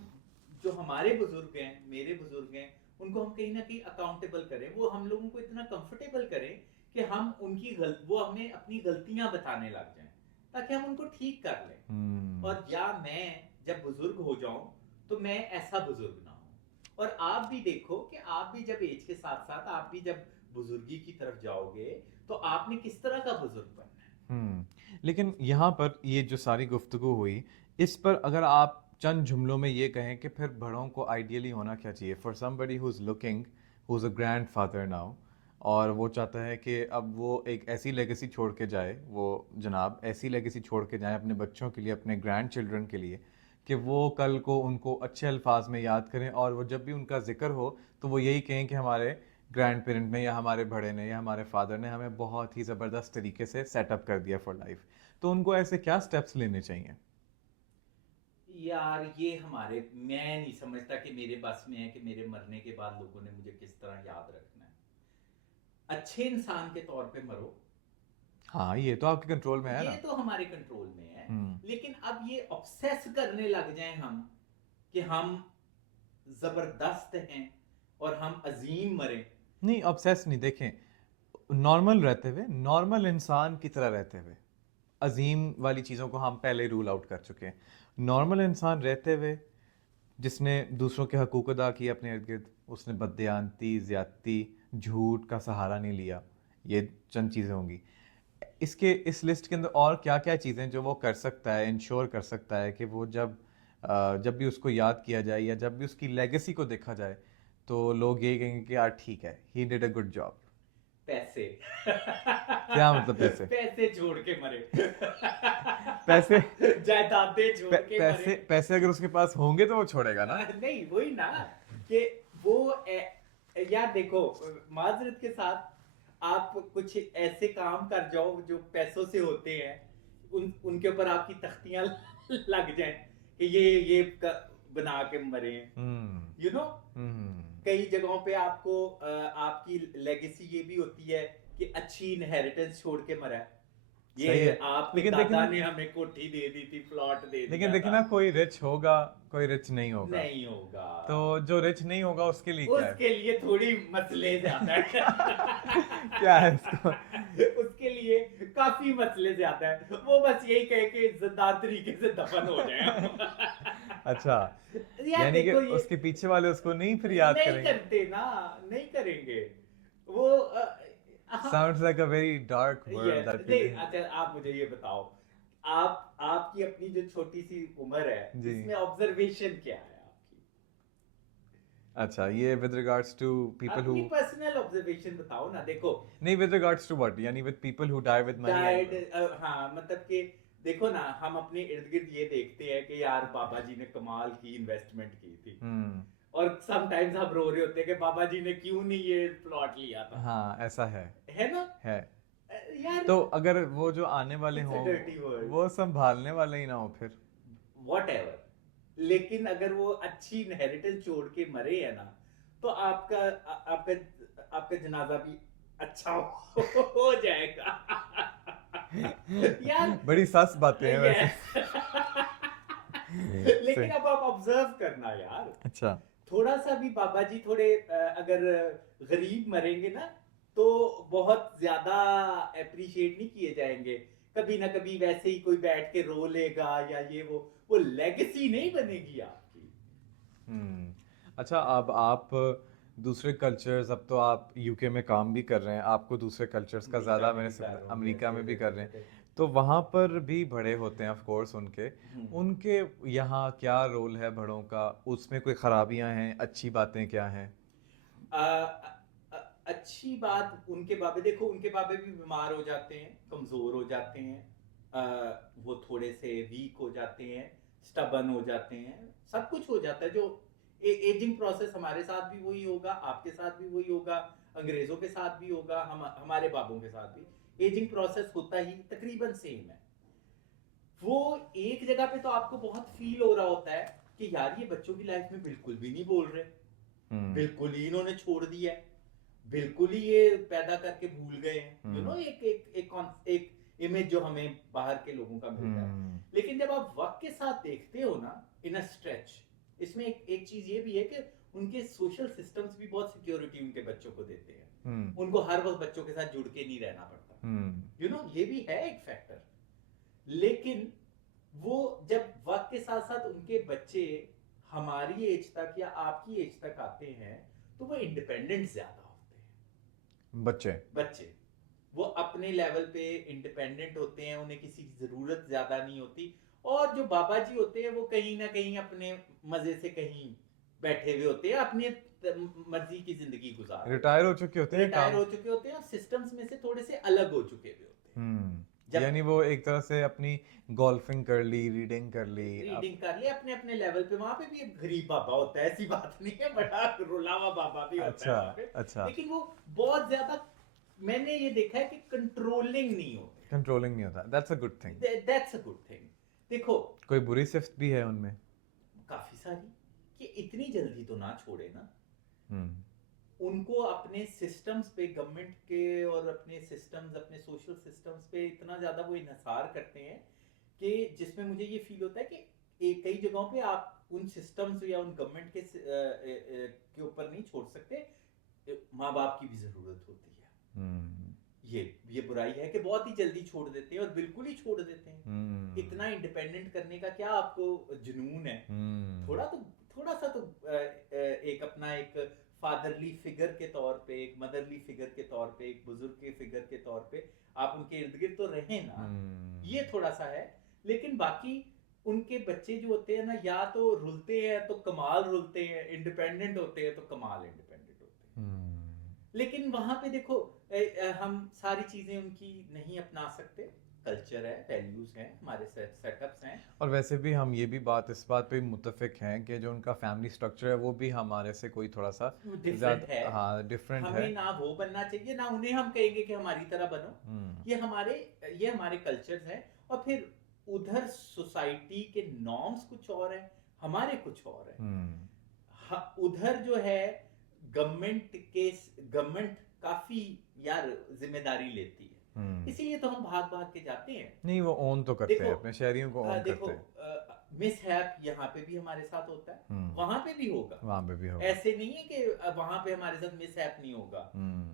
जो हमारे बुजुर्ग हैं मेरे बुजुर्ग हैं उनको हम कहीं ना कहीं अकाउंटेबल करें, वो हम लोगों को इतना कंफर्टेबल करें कि हम वो हमें अपनी गलतियां बताने लग जाएं ताकि हम उनको ठीक कर लें। हम्म। और या मैं जब बुजुर्ग हो जाऊं तो मैं ऐसा बुजुर्ग ना हूं। और आप भी देखो कि आप भी जब एज के साथ साथ आप भी जब बुजुर्गी की तरफ जाओगे तो आपने किस तरह का बुजुर्ग बनना है। लेकिन यहाँ पर ये जो सारी गुफ्तगू हुई, इस पर अगर आप चंद जुमलों में ये कहें कि फिर बड़ों को आइडियली होना क्या चाहिए for somebody who is looking, who is a grand father now, और वो चाहता है कि अब वो एक ऐसी लेगेसी छोड़ के जाए, वो जनाब ऐसी लेगेसी छोड़ के जाए अपने बच्चों के लिए, अपने ग्रैंड चिल्ड्रन के लिए, कि वो कल को उनको अच्छे अल्फाज में याद करें और वो जब भी उनका जिक्र हो तो वो यही कहें कि हमारे ग्रैंड पेरेंट ने या हमारे बड़े ने या हमारे फादर ने हमें बहुत ही ज़बरदस्त तरीके से सेटअप कर दिया फॉर लाइफ। तो उनको ऐसे क्या स्टेप्स लेने चाहिए? यार ये हमारे मैं नहीं समझता कि मेरे बस में है कि मेरे मरने के बाद लोगों ने मुझे किस तरह याद रखना है। अच्छे इंसान के तौर पे मरो, हाँ, ये तो आपके कंट्रोल में है ये ना। तो हमारे कंट्रोल में है। हम्म। लेकिन अब ये ऑब्सेस करने लग जाएं हम कि हम जबरदस्त हैं और हम अजीम मरे। नहीं, ऑब्सेस नहीं, देखें, नॉर्मल रहते हुए, नॉर्मल इंसान की तरह रहते हुए, अजीम वाली चीज़ों को हम पहले रूल आउट कर चुके हैं। नॉर्मल इंसान रहते हुए जिसने दूसरों के हकूक़ अदा किए अपने इर्द गिर्द, उसने बददियानती, ज़्यादती, झूठ का सहारा नहीं लिया, ये चंद चीज़ें होंगी। इसके इस लिस्ट के अंदर और क्या क्या चीज़ें जो वो कर सकता है, इंश्योर कर सकता है कि वो जब भी उसको याद किया जाए या जब भी उसकी लेगेसी को देखा जाए तो लोग ये कहेंगे कि यार ठीक है, he did a good job. पैसे क्या मतलब पैसे? पैसे छोड़ के मरे पैसे? जायदादें छोड़ के मरे। पैसे पैसे अगर उसके पास होंगे तो वो छोड़ेगा ना। नहीं वही ना कि वो यार देखो, माजरत के साथ आप कुछ ऐसे काम कर जाओ जो पैसों से होते हैं, उनके ऊपर आपकी तख्तियां लग जाएं कि बना के मरे हैं, हम्म। You know. हम्म। कई जगहों पे आपको आपकी लेगेसी ये भी होती है कि अच्छी इनहेरिटेंस छोड़ के मरा है। ये सही है। आपके लेकिन देखिए दादा ना, ने हमें कोठी दे दी थी, प्लॉट दे लेकिन दिया देखिए था। ना, कोई रिच होगा, कोई रिच नहीं होगा। नहीं होगा, तो जो रिच नहीं होगा उसके लिए क्या है? उसके लिए थोड़ी मसले ज्यादा है। क्या है इसको? उसके लिए काफी मसले ज्यादा है, वो बस यही कहे कि इज्जतदार तरीके से दफन हो जाए हम। अच्छा, यार यानी कि देखो ये उसके पीछे वाले उसको नहीं फिर याद नहीं करेंगे। करते ना, नहीं करेंगे वो sounds like a very dark world yes that we नहीं। लिव अच्छा आप मुझे ये बताओ, आपकी अपनी जो छोटी सी उम्र है इन। जी। इसमें ऑब्जर्वेशन क्या है आपकी? अच्छा, ये with regards to people who, अपनी पर्सनल ऑब्जर्वेशन बताओ ना। देखो नहीं, विद रिगार्ड्स टू व्हाट, यानी with people who die with money died, and. हाँ मतलब कि देखो ना, हम अपने इर्द गिर्द ये देखते हैं कि यार बाबा जी ने कमाल की इन्वेस्टमेंट की थी, हम्म। और समटाइम्स हम रो रहे होते हैं कि बाबा जी ने क्यों नहीं ये प्लॉट लिया था। हाँ, ऐसा है ना? है। यार तो अगर वो जो आने वाले इट्स अ हों डर्टी वर्ल्ड, वो संभालने वाले ही ना हो फिर। व्हाटएवर। लेकिन अगर वो अच्छी इनहेरिटेंस छोड़ के मरे है ना, तो आपका आपका जनाजा भी अच्छा हो जाएगा। यार बड़ी सस बातें हैं वैसे। यस। सही। लेकिन अब आप ऑब्जर्व करना यार, अच्छा। थोड़ा सा भी बाबा जी थोड़े अगर गरीब मरेंगे ना तो बहुत ज्यादा अप्रिशिएट नहीं किए जाएंगे। कभी ना कभी वैसे ही कोई बैठ के रो लेगा या ये वो लेगेसी नहीं बनेगी आपकी। अच्छा, अब आप दूसरे कल्चर्स, अब तो आप यूके में काम भी कर रहे हैं, आपको दूसरे कल्चर्स का अमेरिका ज़्यादा में मैंने भी कर सुना, रहा हूँ, अमेरिका यस में भी यस कर रहे हैं, तो वहाँ पर भी बड़े होते हैं ऑफ कोर्स उनके, उनके यहाँ क्या रोल है बड़ों का, उसमें कोई खराबियाँ हैं, अच्छी बातें क्या हैं? अच्छी बात, उनके बाबे देखो, उनके बाबे भी बीमार हो जाते हैं, कमजोर हो जाते हैं, वो थोड़े से वीक हो जाते हैं, स्टबन हो जाते हैं, सब कुछ हो जाता है जो एजिंग प्रोसेस हमारे साथ भी वही होगा, आपके साथ भी वही होगा, अंग्रेजों के साथ भी होगा, हमारे बाबों के साथ भी एजिंग प्रोसेस होता ही तकरीबन सेम है। वो एक जगह पे तो आपको बहुत फील हो रहा होता है कि यार ये बच्चों की लाइफ में बिल्कुल भी नहीं बोल रहे, हम्म बिल्कुल ही इन्होंने छोड़ दिया है, बिल्कुल ही ये पैदा करके भूल गए हैं, एक इमेज जो हमें बाहर के लोगों का मिलता है। हम्म लेकिन जब आप वक्त के साथ देखते हो ना, इन अ स्ट्रेच, इसमें एक चीज ये भी है कि उनके सोशल सिस्टम्स भी बहुत सिक्योरिटी उनके बच्चों को देते हैं, हम्म उनको हर वक्त बच्चों के साथ जुड़ के नहीं रहना पड़ता, ये भी है एक फैक्टर। लेकिन वो जब वक्त के साथ साथ उनके बच्चे हमारी एज तक या आपकी एज तक आते हैं, तो वो इंडिपेंडेंट ज्यादा होते हैं। बच्चे वो अपने लेवल पे इंडिपेंडेंट होते हैं, उन्हें किसी की जरूरत ज्यादा नहीं होती। और जो बाबा जी होते हैं वो कहीं ना कहीं अपने मजे से कहीं बैठे हुए होते हैं, अपनी मर्जी की जिंदगी गुजार रिटायर हो चुके होते हैं रिटायर काम। हो चुके होते हैं और सिस्टम्स में से थोड़े से अलग हो चुके हुए होते हैं। जब यानी वो एक तरह से अपनी गोल्फिंग कर ली, रीडिंग कर ली, रीडिंग कर ले अपने अपने लेवल पे, वहां पे भी एक गरीब बाबा होता है, ऐसी बात नहीं है, बड़ा रुलावा बाबा भी होता है वहां पे। अच्छा लेकिन वो बहुत ज्यादा, मैंने ये देखा है कि कंट्रोलिंग नहीं होते, कंट्रोलिंग नहीं होता। That's a good thing. That's a good thing. देखो कोई बुरी सिफ्त भी है उनमें? काफी सारी, कि इतनी जल्दी तो ना छोड़े ना, हम्म उनको अपने सिस्टम्स पे, गवर्नमेंट के और अपने सिस्टम्स, अपने सोशल सिस्टम्स पे इतना ज्यादा वो इन्हसार करते हैं कि जिसमें मुझे ये फील होता है कि कई जगहों पे आप उन सिस्टम्स या उन गवर्नमेंट के ऊपर नहीं छोड़ सकते, माँ बाप की भी जरूरत होती है। ये बुराई है कि बहुत ही जल्दी छोड़ देते हैं और बिल्कुल ही छोड़ देते हैं। इतना इंडिपेंडेंट करने का क्या आपको जुनून है? थोड़ा सा तो एक अपना एक फादरली फिगर के तौर पे, एक मदरली फिगर के तौर पे, एक बुजुर्ग के फिगर के तौर पे आप उनके इर्द गिर्द तो रहे ना, ये थोड़ा सा है। लेकिन बाकी उनके बच्चे जो होते हैं ना, या तो रुलते हैं तो कमाल रुलते हैं, इंडिपेंडेंट होते हैं तो कमाल इंडिपेंडेंट होते हैं। लेकिन वहां पे देखो, हम सारी चीजें उनकी नहीं अपना सकते, कल्चर है, वैल्यूज हैं, हमारे सेटअप्स हैं। और वैसे भी हम ये भी इस बात पे मुत्तफिक हैं कि जो उनका फैमिली स्ट्रक्चर है वो भी हमारे से कोई थोड़ा सा डिफरेंट है। हाँ डिफरेंट है। हमें ना वो बनना चाहिए, ना उन्हें हम कहेंगे कि हमारी तरह बनो। ये हमारे कल्चर्स हैं। और फिर उधर सोसाइटी के नॉर्म्स कुछ और है, हमारे कुछ और है। उधर जो है गवर्नमेंट काफी यार जिम्मेदारी लेती है, इसीलिए तो हम भाग भाग के जाते हैं। नहीं, वो ओन तो करते हैं, अपने शहरियों को ओन देखो, करते हैं। मिसहैप यहाँ पे भी हमारे साथ होता है, वहां पे भी होगा, वहां पे भी होगा। ऐसे नहीं है कि वहां पे हमारे साथ मिसहैप नहीं होगा,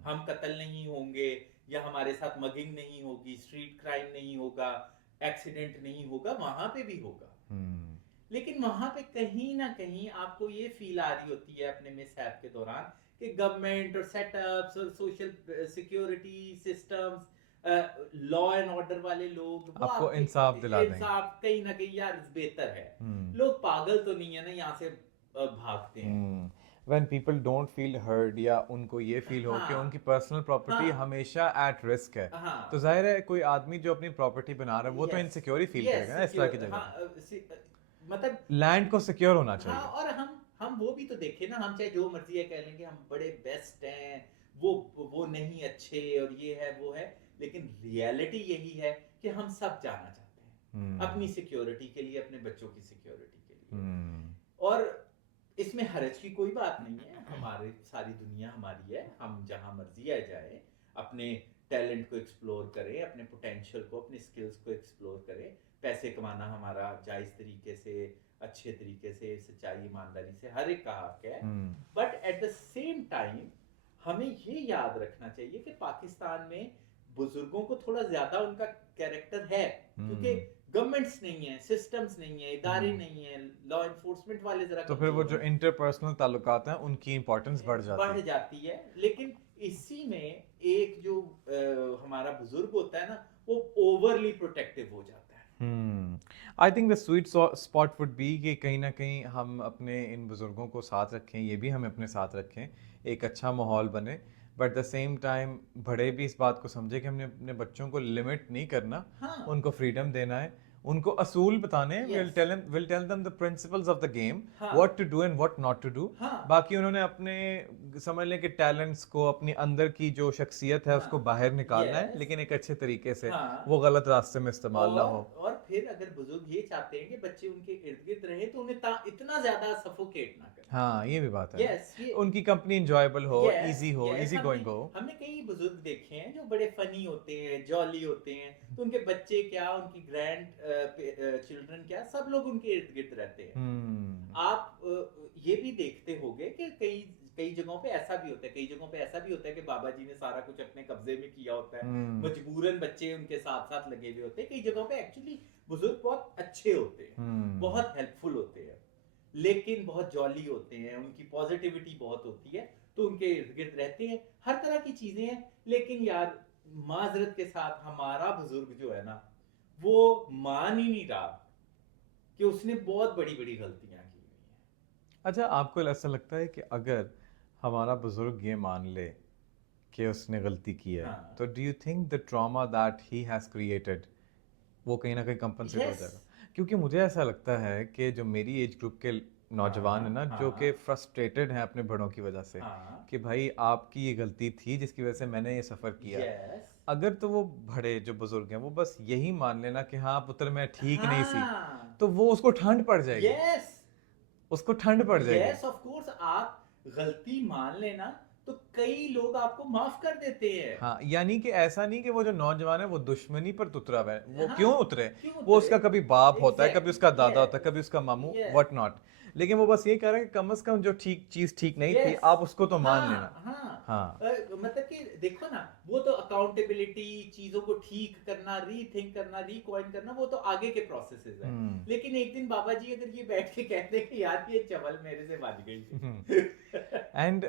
हम कत्ल नहीं होंगे, या हमारे साथ मगिंग नहीं होगी, स्ट्रीट क्राइम नहीं होगा, एक्सीडेंट नहीं होगा, वहां पे भी होगा। लेकिन वहां पे कहीं ना कहीं आपको ये फील आ रही होती है अपने मिसहैप के दौरान कि गवर्नमेंट और सेटअप्स और social security systems, law and order वाले लोग वो आपको इंसाफ दिला देंगे। इंसाफ कहीं ना कहीं यार बेहतर है। लोग पागल तो नहीं है ना, यहाँ से भागते हैं। When people don't feel heard या उनको ये फील हो कि उनकी पर्सनल प्रॉपर्टी हमेशा एट रिस्क है, तो जाहिर है कोई आदमी जो अपनी प्रॉपर्टी बना रहा है वो तो इनसिक्योर ही फील करेगा ना इस तरह की जगह। मतलब लैंड को सिक्योर होना चाहिए। और हम वो भी तो देखे ना, हम चाहे जो मर्जी है कह लेंगे हम बड़े बेस्ट हैं, वो नहीं अच्छे और ये है वो है, लेकिन रियलिटी यही है कि हम सब जाना चाहते हैं अपनी सिक्योरिटी के लिए, अपने बच्चों की सिक्योरिटी के लिए। और इसमें हरज की कोई बात नहीं है, हमारी सारी दुनिया हमारी है, हम जहां मर्जी आ जाए अपने टैलेंट को एक्सप्लोर करें, अपने पोटेंशियल को, अपने स्किल्स को एक्सप्लोर करें। पैसे कमाना हमारा जायज तरीके से, अच्छे तरीके से, सच्चाई ईमानदारी से हर एक का हक है। But at the same time हमें ये याद रखना चाहिए कि पाकिस्तान में बुजुर्गों को थोड़ा ज्यादा उनका कैरेक्टर है, क्योंकि गवर्नमेंट्स नहीं है, सिस्टम्स नहीं है, इदारे नहीं है, लॉ एनफोर्समेंट वाले जरा तो फिर वो जो इंटरपर्सनल ताल्लुकात हैं उनकी इंपॉर्टेंस बढ़ जाती है। लेकिन इसी में एक जो हमारा बुजुर्ग होता है ना, वो ओवरली प्रोटेक्टिव हो जाता है। I think the sweet spot would be कि कहीं ना कहीं हम अपने इन बुजुर्गों को साथ रखें, ये भी हमें अपने साथ रखें, एक अच्छा माहौल बने, बट द सेम टाइम बड़े भी इस बात को समझे कि हमने अपने बच्चों को लिमिट नहीं करना, उनको फ्रीडम देना है, उनको असूल बताने, Yes. we'll tell them the principles of the game, हाँ। what to do and what not to do. हाँ। बाकी उन्होंने अपने समझ लें कि टैलेंट्स को, अपनी अंदर की जो शख्सियत है उसको हाँ। बाहर निकालना है, Yes. लेकिन एक अच्छे तरीके से, हाँ। वो गलत रास्ते में इस्तेमाल ना हो। और फिर अगर बुजुर्ग ये चाहते हैं कि बच्चे उनके इर्द गिर्द रहे तो उन्हें इतना ज्यादा सफोकेट ना करें। हाँ, ये भी बात है। Yes, ये उनकी कंपनी इंजॉयबल हो, Yes, इजी हो, yes, इजी गोइंग हो। हमने कई बुजुर्ग देखे हैं जो बड़े फनी होते हैं, जॉली होते हैं, तो उनके बच्चे क्या, उनकी ग्रैंड चिल्ड्रन क्या, सब लोग उनके इर्द गिर्द रहते हैं। आप ये भी देखते होंगे कि कई कई जगहों पे ऐसा भी होता है, कई जगहों पे ऐसा भी होता है कि बाबा जी ने सारा कुछ अपने कब्जे में किया होता है, मजबूरन बच्चे उनके साथ साथ लगे हुए होते हैं। कई जगहों पे एक्चुअली बुजुर्ग बहुत अच्छे होते हैं, बहुत हेल्पफुल होते हैं, लेकिन बहुत जॉली होते हैं, उनकी पॉजिटिविटी बहुत होती है, तो उनके इर्द गिर्द रहते हैं, हर तरह की चीजें हैं। लेकिन यार माजरत के साथ हमारा बुजुर्ग जो है ना, वो मान ही नहीं रहा कि उसने बहुत बड़ी बड़ी गलतियां की हुई हैं। अच्छा, आपको ऐसा लगता है कि अगर हमारा बुजुर्ग ये मान ले कि उसने गलती की है, हाँ। तो do you think the trauma that he has created वो कहीं ना कहीं कंपनसेट हो Yes. जाएगा? क्योंकि मुझे ऐसा लगता है कि जो मेरी एज ग्रुप के नौजवान है ना, जो कि फ्रस्ट्रेटेड हैं अपने बड़ों की वजह से, हाँ। कि भाई आपकी ये गलती थी जिसकी वजह से मैंने ये सफ़र किया। Yes. अगर तो वो बड़े जो बुजुर्ग हैं वो बस यही मान लेना कि हाँ पुत्र मैं ठीक नहीं सी, हाँ। तो वो उसको ठंड पड़ जाएगी। Yes. उसको ठंड पड़ जाएगी। Yes, of course, आप गलती मान लेना तो कई लोग आपको माफ कर देते हैं। हाँ, यानी कि ऐसा नहीं कि वो जो नौजवान है वो दुश्मनी पर उतरा हुआ है, वो हाँ, क्यों उतरे? क्यों वो उतरे? उसका कभी बाप होता है, कभी Exactly, उसका दादा yes, होता है, कभी उसका मामू, yes. व्हाट नॉट, लेकिन वो बस ये कह रहा है कि कम से कम जो चीज ठीक नहीं थी, Yes. आप उसको तो मान हाँ, लेना। हाँ। हाँ। मतलब कि देखो ना, वो तो अकाउंटेबिलिटी, चीजों को ठीक करना, रीथिंक करना, रिकॉइन करना, वो तो आगे के प्रोसेसेस है। लेकिन एक दिन बाबा जी अगर ये बैठ के कहते हैं कि यार ये चवल मेरे से बच गई थी।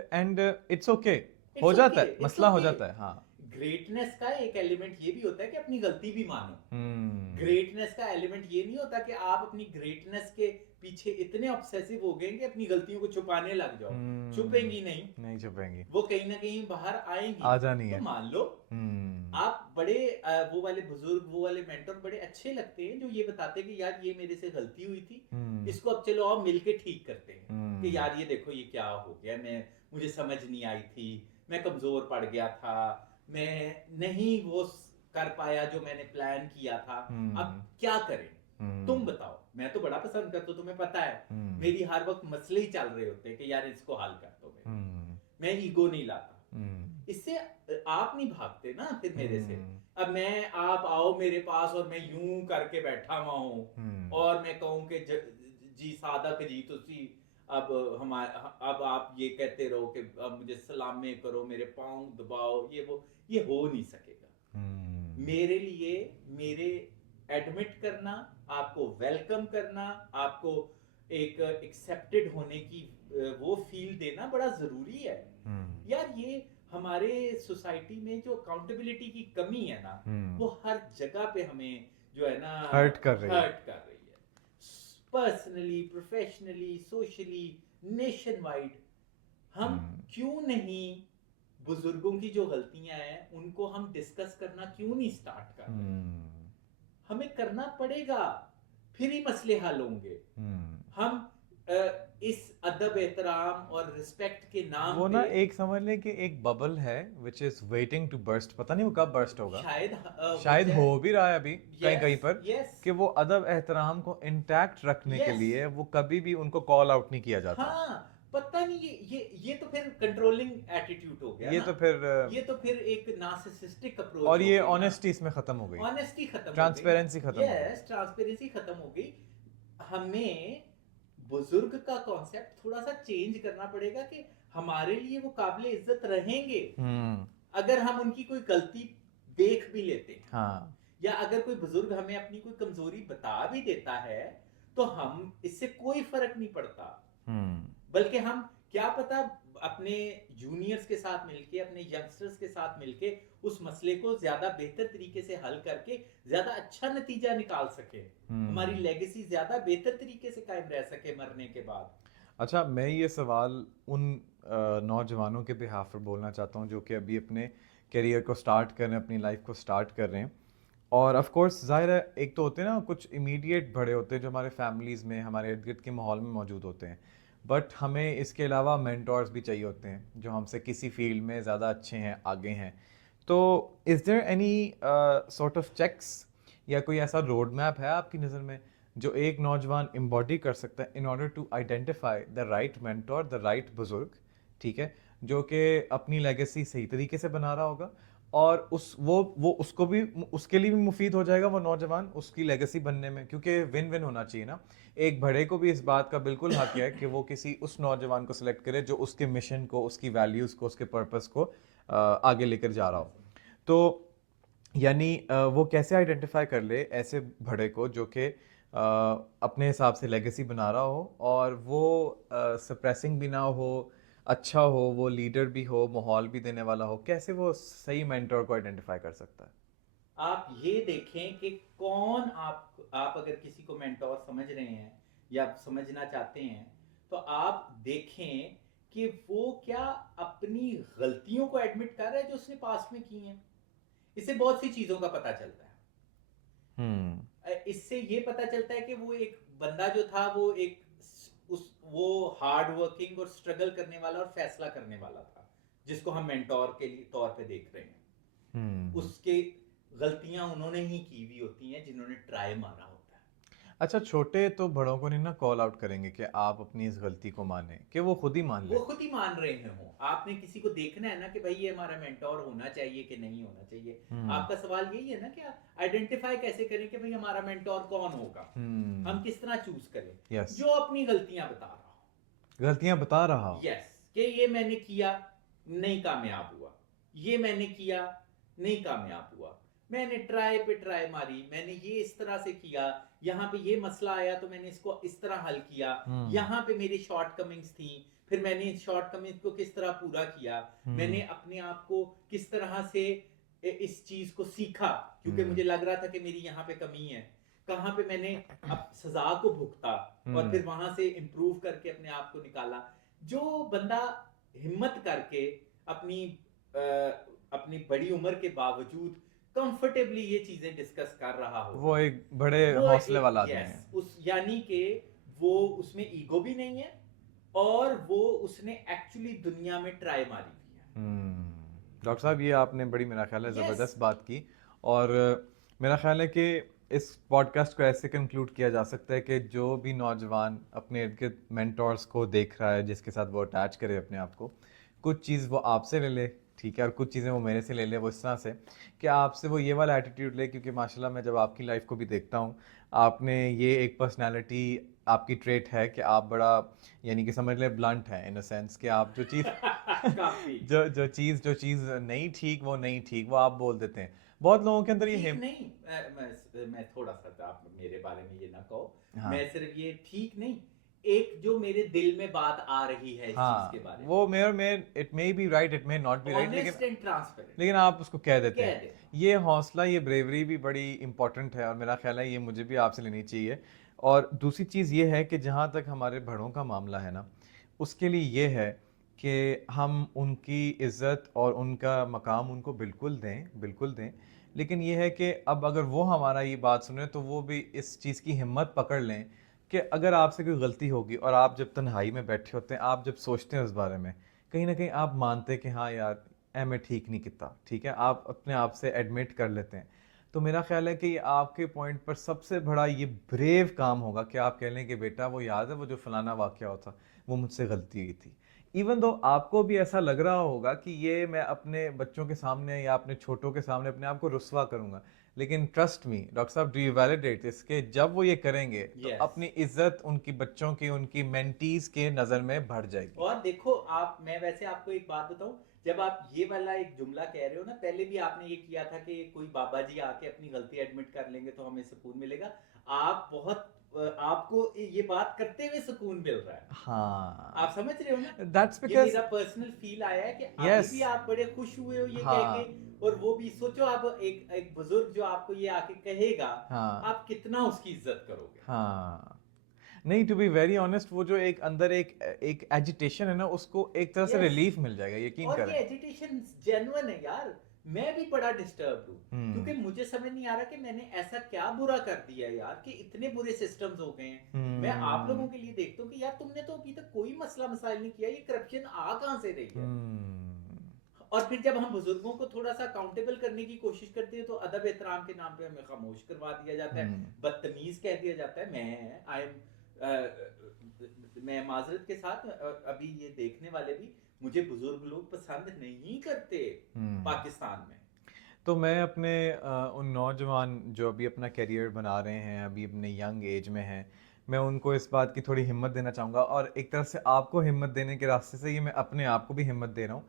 एंड इट्स ओके, It's हो जाता okay, है, it's मसला हो okay. जाता है। हाँ। ग्रेटनेस का एक एलिमेंट ये भी होता है कि अपनी गलती भी मानो। ग्रेटनेस का एलिमेंट ये नहीं होता कि आप अपनी ग्रेटनेस के पीछे इतने ऑब्सेसिव हो गए कि अपनी गलतियों को छुपाने लग जाओ। छुपेंगी नहीं, नहीं छुपेंगी, वो कहीं ना कहीं बाहर आएंगी, आ जानी तो है। मान लो। आप बड़े वो वाले बुजुर्ग, वो वाले मेंटर बड़े अच्छे लगते हैं जो ये बताते हैं कि यार ये मेरे से गलती हुई थी, इसको अब चलो आओ मिलके ठीक करते हैं। कि यार ये देखो ये क्या हो गया, मुझे समझ नहीं आई थी, मैं कमजोर पड़ गया था, मैं नहीं वो कर पाया जो मैंने प्लान किया था, अब क्या करें? तुम बताओ। मैं तो बड़ा पसंद करता हूँ, तुम्हें पता है मेरी हर वक्त मसले ही चल रहे होते हैं कि यार इसको हल कर दो। मैं ईगो नहीं लाता, इससे आप नहीं भागते ना फिर मेरे से। अब मैं, आप आओ मेरे पास और मैं यूं करके बैठा हुआ हूँ और मैं कहूँ कि जी सादक जी तुसी अब अब आप ये कहते रहो कि अब मुझे सलामे करो, मेरे पाँव दबाओ, ये हो नहीं सकेगा। मेरे लिए मेरे एडमिट करना, आपको वेलकम करना, आपको एक एक्सेप्टेड होने की वो फील देना बड़ा जरूरी है। यार ये हमारे सोसाइटी में जो अकाउंटेबिलिटी की कमी है ना, वो हर जगह पे हमें जो है ना हर्ट कर रही है। Personally, professionally, socially, nation wide. हम क्यों नहीं बुजुर्गों की जो गलतियां हैं उनको हम डिस्कस करना क्यों नहीं स्टार्ट कर रहे? हमें करना पड़ेगा, फिर ही मसले हल होंगे। हम इस अदब, एहतराम और रिस्पेक्ट के नाम वो पे, ना एक समझ लें कि एक बबल है which is waiting to burst, पता नहीं वो कब burst होगा, शायद हो भी रहा है अभी कहीं कहीं पर, कि वो अदब एहतराम को इंटैक्ट रखने के लिए वो कभी भी उनको कॉल आउट नहीं किया जाता। हाँ, पता नहीं ये तो फिर कंट्रोलिंग एटीट्यूड हो गया, ये तो फिर एक नार्सिसिस्टिक अप्रोच, और ये ऑनेस्टी इसमें खत्म हो गई, ऑनेस्टी खत्म, ट्रांसपेरेंसी खत्म हो गई। यस, ट्रांसपेरेंसी खत्म हो गई। हमें बुजुर्ग का कॉन्सेप्ट थोड़ा सा चेंज करना पड़ेगा कि हमारे लिए वो काबिल इज्जत रहेंगे अगर हम उनकी कोई गलती देख भी लेते हैं। हाँ। या अगर कोई बुजुर्ग हमें अपनी कोई कमजोरी बता भी देता है तो हम इससे कोई फर्क नहीं पड़ता, बल्कि हम क्या पता अपने जूनियर्स के साथ मिलके, अपने यंगस्टर्स के साथ मिलके उस मसले को ज्यादा बेहतर तरीके से हल करके ज्यादा अच्छा नतीजा निकाल सके, हमारी लेगेसी ज्यादा बेहतर तरीके से कायम रह सके मरने के बाद। अच्छा, मैं ये सवाल उन नौजवानों के बिहाफ पर बोलना चाहता हूँ जो कि अभी अपने करियर को स्टार्ट कर रहे हैं, अपनी लाइफ को स्टार्ट कर रहे हैं, और ऑफ कोर्स ज़ाहिर है, एक तो होते हैं ना कुछ इमीडिएट बड़े होते हैं जो हमारे फैमिलीज़ में हमारे इर्द गिर्द के माहौल में मौजूद होते हैं, बट हमें इसके अलावा मेंटोर्स भी चाहिए होते हैं जो हमसे किसी फील्ड में ज़्यादा अच्छे हैं, आगे हैं। तो is there any sort of checks या कोई ऐसा रोड मैप है आपकी नज़र में जो एक नौजवान एम्बॉडी कर सकता है in order to identify the right mentor, the right बुजुर्ग, ठीक है, जो कि अपनी लेगेसी सही तरीके से बना रहा होगा और उस वो उसको भी, उसके लिए भी मुफीद हो जाएगा वो नौजवान उसकी लेगेसी बनने में, क्योंकि विन विन होना चाहिए ना। एक बड़े को भी इस बात का बिल्कुल हक है कि वो किसी उस नौजवान को सिलेक्ट करे जो उसके मिशन को, उसकी वैल्यूज़ को, उसके पर्पस को आगे लेकर जा रहा हो। तो यानी वो कैसे आइडेंटिफाई कर ले ऐसे बड़े को जो कि अपने हिसाब से लेगेसी बना रहा हो और वो सप्रेसिंग भी ना हो, अच्छा हो, वो लीडर भी हो, माहौल भी देने वाला हो, कैसे वो सही मेंटर को आइडेंटिफाई कर सकता है? आप ये देखें कि कौन आप अगर किसी को मेंटोर समझ रहे हैं या समझना चाहते हैं, तो आप देखें कि वो क्या अपनी गलतियों को एडमिट कर रहा है जो उसने पास्ट में की हैं। इससे बहुत सी चीजों का पता चलता है। हम्म। इससे ये पता चलता है कि वो एक बंदा जो था वो एक उस वो हार्ड वर्किंग और स्ट्रगल करने वाला और फैसला करने वाला था, जिसको हम मेंटोर के लिए तौर पे देख रहे हैं। हम्म। उसके गलतियां उन्होंने ही की हुई होती हैं जिन्होंने ट्राई मारा होता है। अच्छा, छोटे तो बड़ों को नहीं ना कॉल आउट करेंगे कि आप अपनी इस गलती को माने, कि वो खुद ही मान वो ले। खुद ही मान रहे हो, आपने किसी को देखना है ना कि भाई ये हमारा मेंटोर होना चाहिए कि नहीं होना चाहिए। हम्म। आपका सवाल यही है ना कि आइडेंटिफाई कैसे करें कि भाई हमारा मेंटोर कौन होगा, हम्म। हम किस तरह चूज करें। यस। जो अपनी गलतियां बता रहा हो, गलतियां बता रहा हो। यस, कि ये मैंने किया, नहीं कामयाब हुआ, ये मैंने किया, नहीं कामयाब हुआ, मैंने ट्राई पे ट्राई मारी, मैंने ये इस तरह से किया, यहाँ पे ये मसला आया तो मैंने इसको इस तरह हल किया, हम्म। यहाँ पे मेरी शॉर्ट कमिंग्स थी, फिर मैंने इस शॉर्ट कमिंग्स को किस तरह पूरा किया, मैंने अपने आप को किस तरह से इस चीज को सीखा, क्योंकि मुझे लग रहा था कि मेरी यहाँ पे कमी है, कहाँ पे मैंने अब सजा को भुगता और फिर वहां से इंप्रूव करके अपने आप को निकाला। जो बंदा हिम्मत करके अपनी अपनी बड़ी उम्र के बावजूद कंफर्टेबली ये चीजें डिस्कस कर रहा वो होगा, एक बड़े वो हौसले एक, वाला आदमी यस, है। उस यानी कि वो उसमें ईगो भी नहीं है और वो उसने एक्चुअली दुनिया में ट्राई मारी भी है। डॉक्टर साहब, ये आपने बड़ी, मेरा ख्याल है, यस, ज़बरदस्त बात की। और मेरा ख्याल है कि इस पॉडकास्ट को ऐसे कंक्लूड किया जा सकता है कि जो भी नौजवान अपने इर्द गिर्द मेंटोर्स को देख रहा है जिसके साथ वो अटैच करे अपने आप को, कुछ चीज़ वो आपसे ले ले, ठीक है, और कुछ चीज़ें वो मेरे से ले ले, वो इस तरह से कि आपसे वो ये वाला एटीट्यूड ले, क्योंकि माशाल्लाह मैं जब आपकी लाइफ को भी देखता हूँ, आपने ये एक पर्सनैलिटी, आपकी ट्रेट है कि आप बड़ा, यानी कि समझ ले ब्लंट है इन अ सेंस कि आप जो चीज़ काफी जो चीज़ नहीं ठीक, वो नहीं ठीक, वो आप बोल देते हैं। बहुत लोगों के अंदर ये ठीक हिम नहीं। मैं थोड़ा सा, आप मेरे बारे में ये ना कहो, हाँ। मैं सिर्फ ये ठीक नहीं, एक जो मेरे दिल में बात आ रही है इस चीज के हाँ, बारे वो मे और may, it may be right, it may not be में, राइट, लेकिन ऑनेस्ट एंड ट्रांसपेरेंट आप उसको कह देते कह हैं। देता हूँ। ये हौसला, ये ब्रेवरी भी बड़ी इंपॉर्टेंट है और मेरा ख्याल है ये मुझे भी आपसे लेनी चाहिए। और दूसरी चीज़ ये है कि जहाँ तक हमारे बड़ों का मामला है ना, उसके लिए ये है कि हम उनकी इज़्ज़त और उनका मकाम उनको बिल्कुल दें, बिल्कुल दें। लेकिन ये है कि अब अगर वो हमारा ये बात सुने तो वो भी इस चीज़ की हिम्मत पकड़ लें कि अगर आपसे कोई गलती होगी और आप जब तन्हाई में बैठे होते हैं, आप जब सोचते हैं उस बारे में, कहीं ना कहीं आप मानते हैं कि हाँ यार, मैं ठीक नहीं किया, ठीक है, आप अपने आप से एडमिट कर लेते हैं। तो मेरा ख्याल है कि ये आपके पॉइंट पर सबसे बड़ा ये ब्रेव काम होगा कि आप कह लें कि बेटा वो याद है, वो जो फलाना वाक़या हुआ था, वो मुझसे गलती हुई थी। इवन दो आपको भी ऐसा लग रहा होगा कि ये मैं अपने बच्चों के सामने या अपने छोटों के सामने अपने आप को रुस्वा करूंगा, लेकिन ट्रस्ट मी डॉक्टर साहब, डू यू वैलिडेट इसके, जब वो ये करेंगे तो यस, अपनी इज्जत उनकी बच्चों की, उनकी मेंटीज के नज़र में बढ़ जाएगी। और देखो आप, मैं वैसे आपको एक बात बताऊं, जब आप ये वाला एक जुमला कह रहे हो ना, पहले भी आपने ये किया था कि कोई बाबा जी आके अपनी गलती एडमिट कर लेंगे तो हमें सुकून मिलेगा। आप बहुत आपको ये बात करते हुए सुकून मिल रहा है, आप हाँ, समझ रहे हो ना। दैट्स ये बिकॉज, मेरा पर्सनल फील आया है कि अभी यस, भी आप बड़े खुश हुए हो ये कह के, हाँ, और वो भी सोचो, आप एक एक बुजुर्ग जो आपको ये आके कहेगा, हाँ, आप कितना उसकी इज्जत करोगे। हाँ। नहीं, टू बी वेरी ऑनेस्ट, वो जो एक अंदर एक एजिटेशन है ना, उसको एक तरह से यस, रिलीफ मिल जाएगा, यकीन और ये करें। एजिटेशन जेन्युइन है यार। मैं भी बड़ा डिस्टर्ब हूँ, क्योंकि हम्म मुझे समझ नहीं आ रहा कि मैंने ऐसा क्या बुरा कर दिया यार कि इतने बुरे सिस्टम्स हो गए हैं। मैं आप लोगों के लिए देखता हूँ कि यार तुमने तो अभी तक कोई मसला मसाइल नहीं किया, ये करप्शन आ कहाँ से रही है। हम्म और फिर जब हम बुजुर्गों को थोड़ा सा अकाउंटेबल करने की कोशिश करते हैं तो अदब एहतराम के नाम पे हमें खामोश करवा दिया जाता है, हम्म बदतमीज कह दिया जाता है। मैं माजरत के साथ अभी ये देखने वाले भी, मुझे बुजुर्ग लोग पसंद नहीं करते हम्म पाकिस्तान में। तो मैं अपने उन नौजवान जो अभी अपना करियर बना रहे हैं, अभी अपने यंग एज में हैं, मैं उनको इस बात की थोड़ी हिम्मत देना चाहूँगा, और एक तरफ से आपको हिम्मत देने के रास्ते से ये मैं अपने आप को भी हिम्मत दे रहा हूँ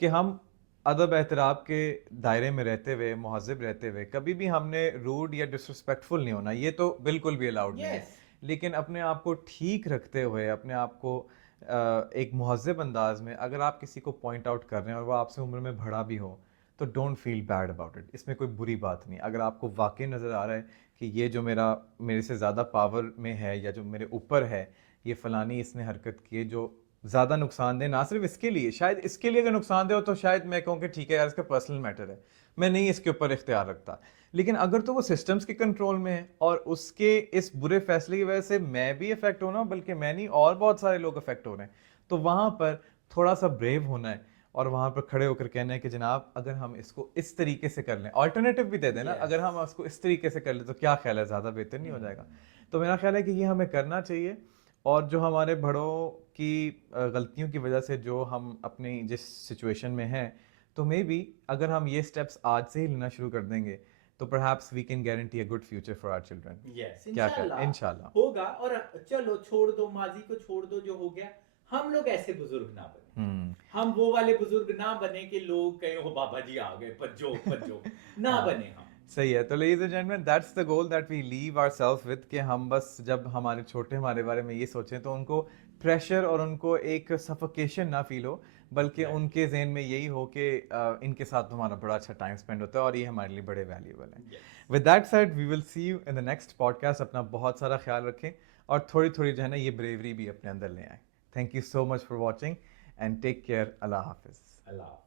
कि हम अदब एहतराम के दायरे में रहते हुए, महज़ब रहते हुए, कभी भी हमने रूड या डिसरिस्पेक्टफुल नहीं होना, ये तो बिल्कुल भी अलाउड नहीं है। यस। लेकिन अपने आप को ठीक रखते हुए, अपने आप को एक महज़ब अंदाज में अगर आप किसी को पॉइंट आउट कर रहे हैं और वो आपसे उम्र में बड़ा भी हो, तो don't feel bad about it, इसमें कोई बुरी बात नहीं। अगर आपको वाकई नज़र आ रहा है कि ये जो मेरे से ज़्यादा पावर में है या जो मेरे ऊपर है, ये फ़लानी इसने हरकत की है जो ज़्यादा नुकसानदेह, ना सिर्फ इसके लिए, शायद इसके लिए अगर नुकसानदेह हो तो शायद मैं कहूँ कि ठीक है यार, इसका पर्सनल मैटर है, मैं नहीं इसके ऊपर इख्तियार रखता। लेकिन अगर तो वो सिस्टम्स के कंट्रोल में है और उसके इस बुरे फैसले की वजह से मैं भी इफेक्ट होना, बल्कि मैं नहीं और बहुत सारे लोग इफेक्ट हो रहे हैं, तो वहाँ पर थोड़ा सा ब्रेव होना है और वहाँ पर खड़े होकर कहना है कि जनाब अगर हम इसको इस तरीके से कर लें, ऑल्टरनेटिव भी दे देना, अगर यस। हम उसको इस तरीके से कर लें तो क्या ख्याल है, ज़्यादा बेहतर नहीं हो जाएगा? तो मेरा ख्याल है कि ये हमें करना चाहिए। और जो हमारे बड़ों की गलतियों की वजह से जो हम अपनी जिस सिचुएशन में हैं, तो मे बी अगर हम ये स्टेप्स आज से ही लेना शुरू कर देंगे तो perhaps we can guarantee a good future for our children. Yes, क्या कहते हैं? इंशाल्लाह इंशाल्लाह। होगा। और चलो छोड़ दो, माजी को छोड़ दो, जो हो गया। हम लोग ऐसे बुजुर्ग ना बने, हम्म हम वो वाले बुजुर्ग ना बने कि लोग कहें ओ बाबा जी आ गए, भज्जो भज्जो। ना हाँ, बने हम। सही है। तो ladies and gentleman, that's the goal that we leave ourselves with, कि हम बस जब हमारे छोटे हमारे बारे में ये सोचें तो उनको प्रेशर और उनको एक सफोकेशन ना फील हो, बल्कि एग्जैक्टली। उनके जहन में यही हो कि इनके साथ हमारा बड़ा अच्छा टाइम स्पेंड होता है और ये हमारे लिए बड़े वैल्यूबल हैं। Yes. With that said, we will see you in the next podcast. अपना बहुत सारा ख्याल रखें और थोड़ी थोड़ी जो है ना ये ब्रेवरी भी अपने अंदर ले आए। Thank you so much for watching and take care. अल्लाह हाफिज़। अल्लाह हाफिज।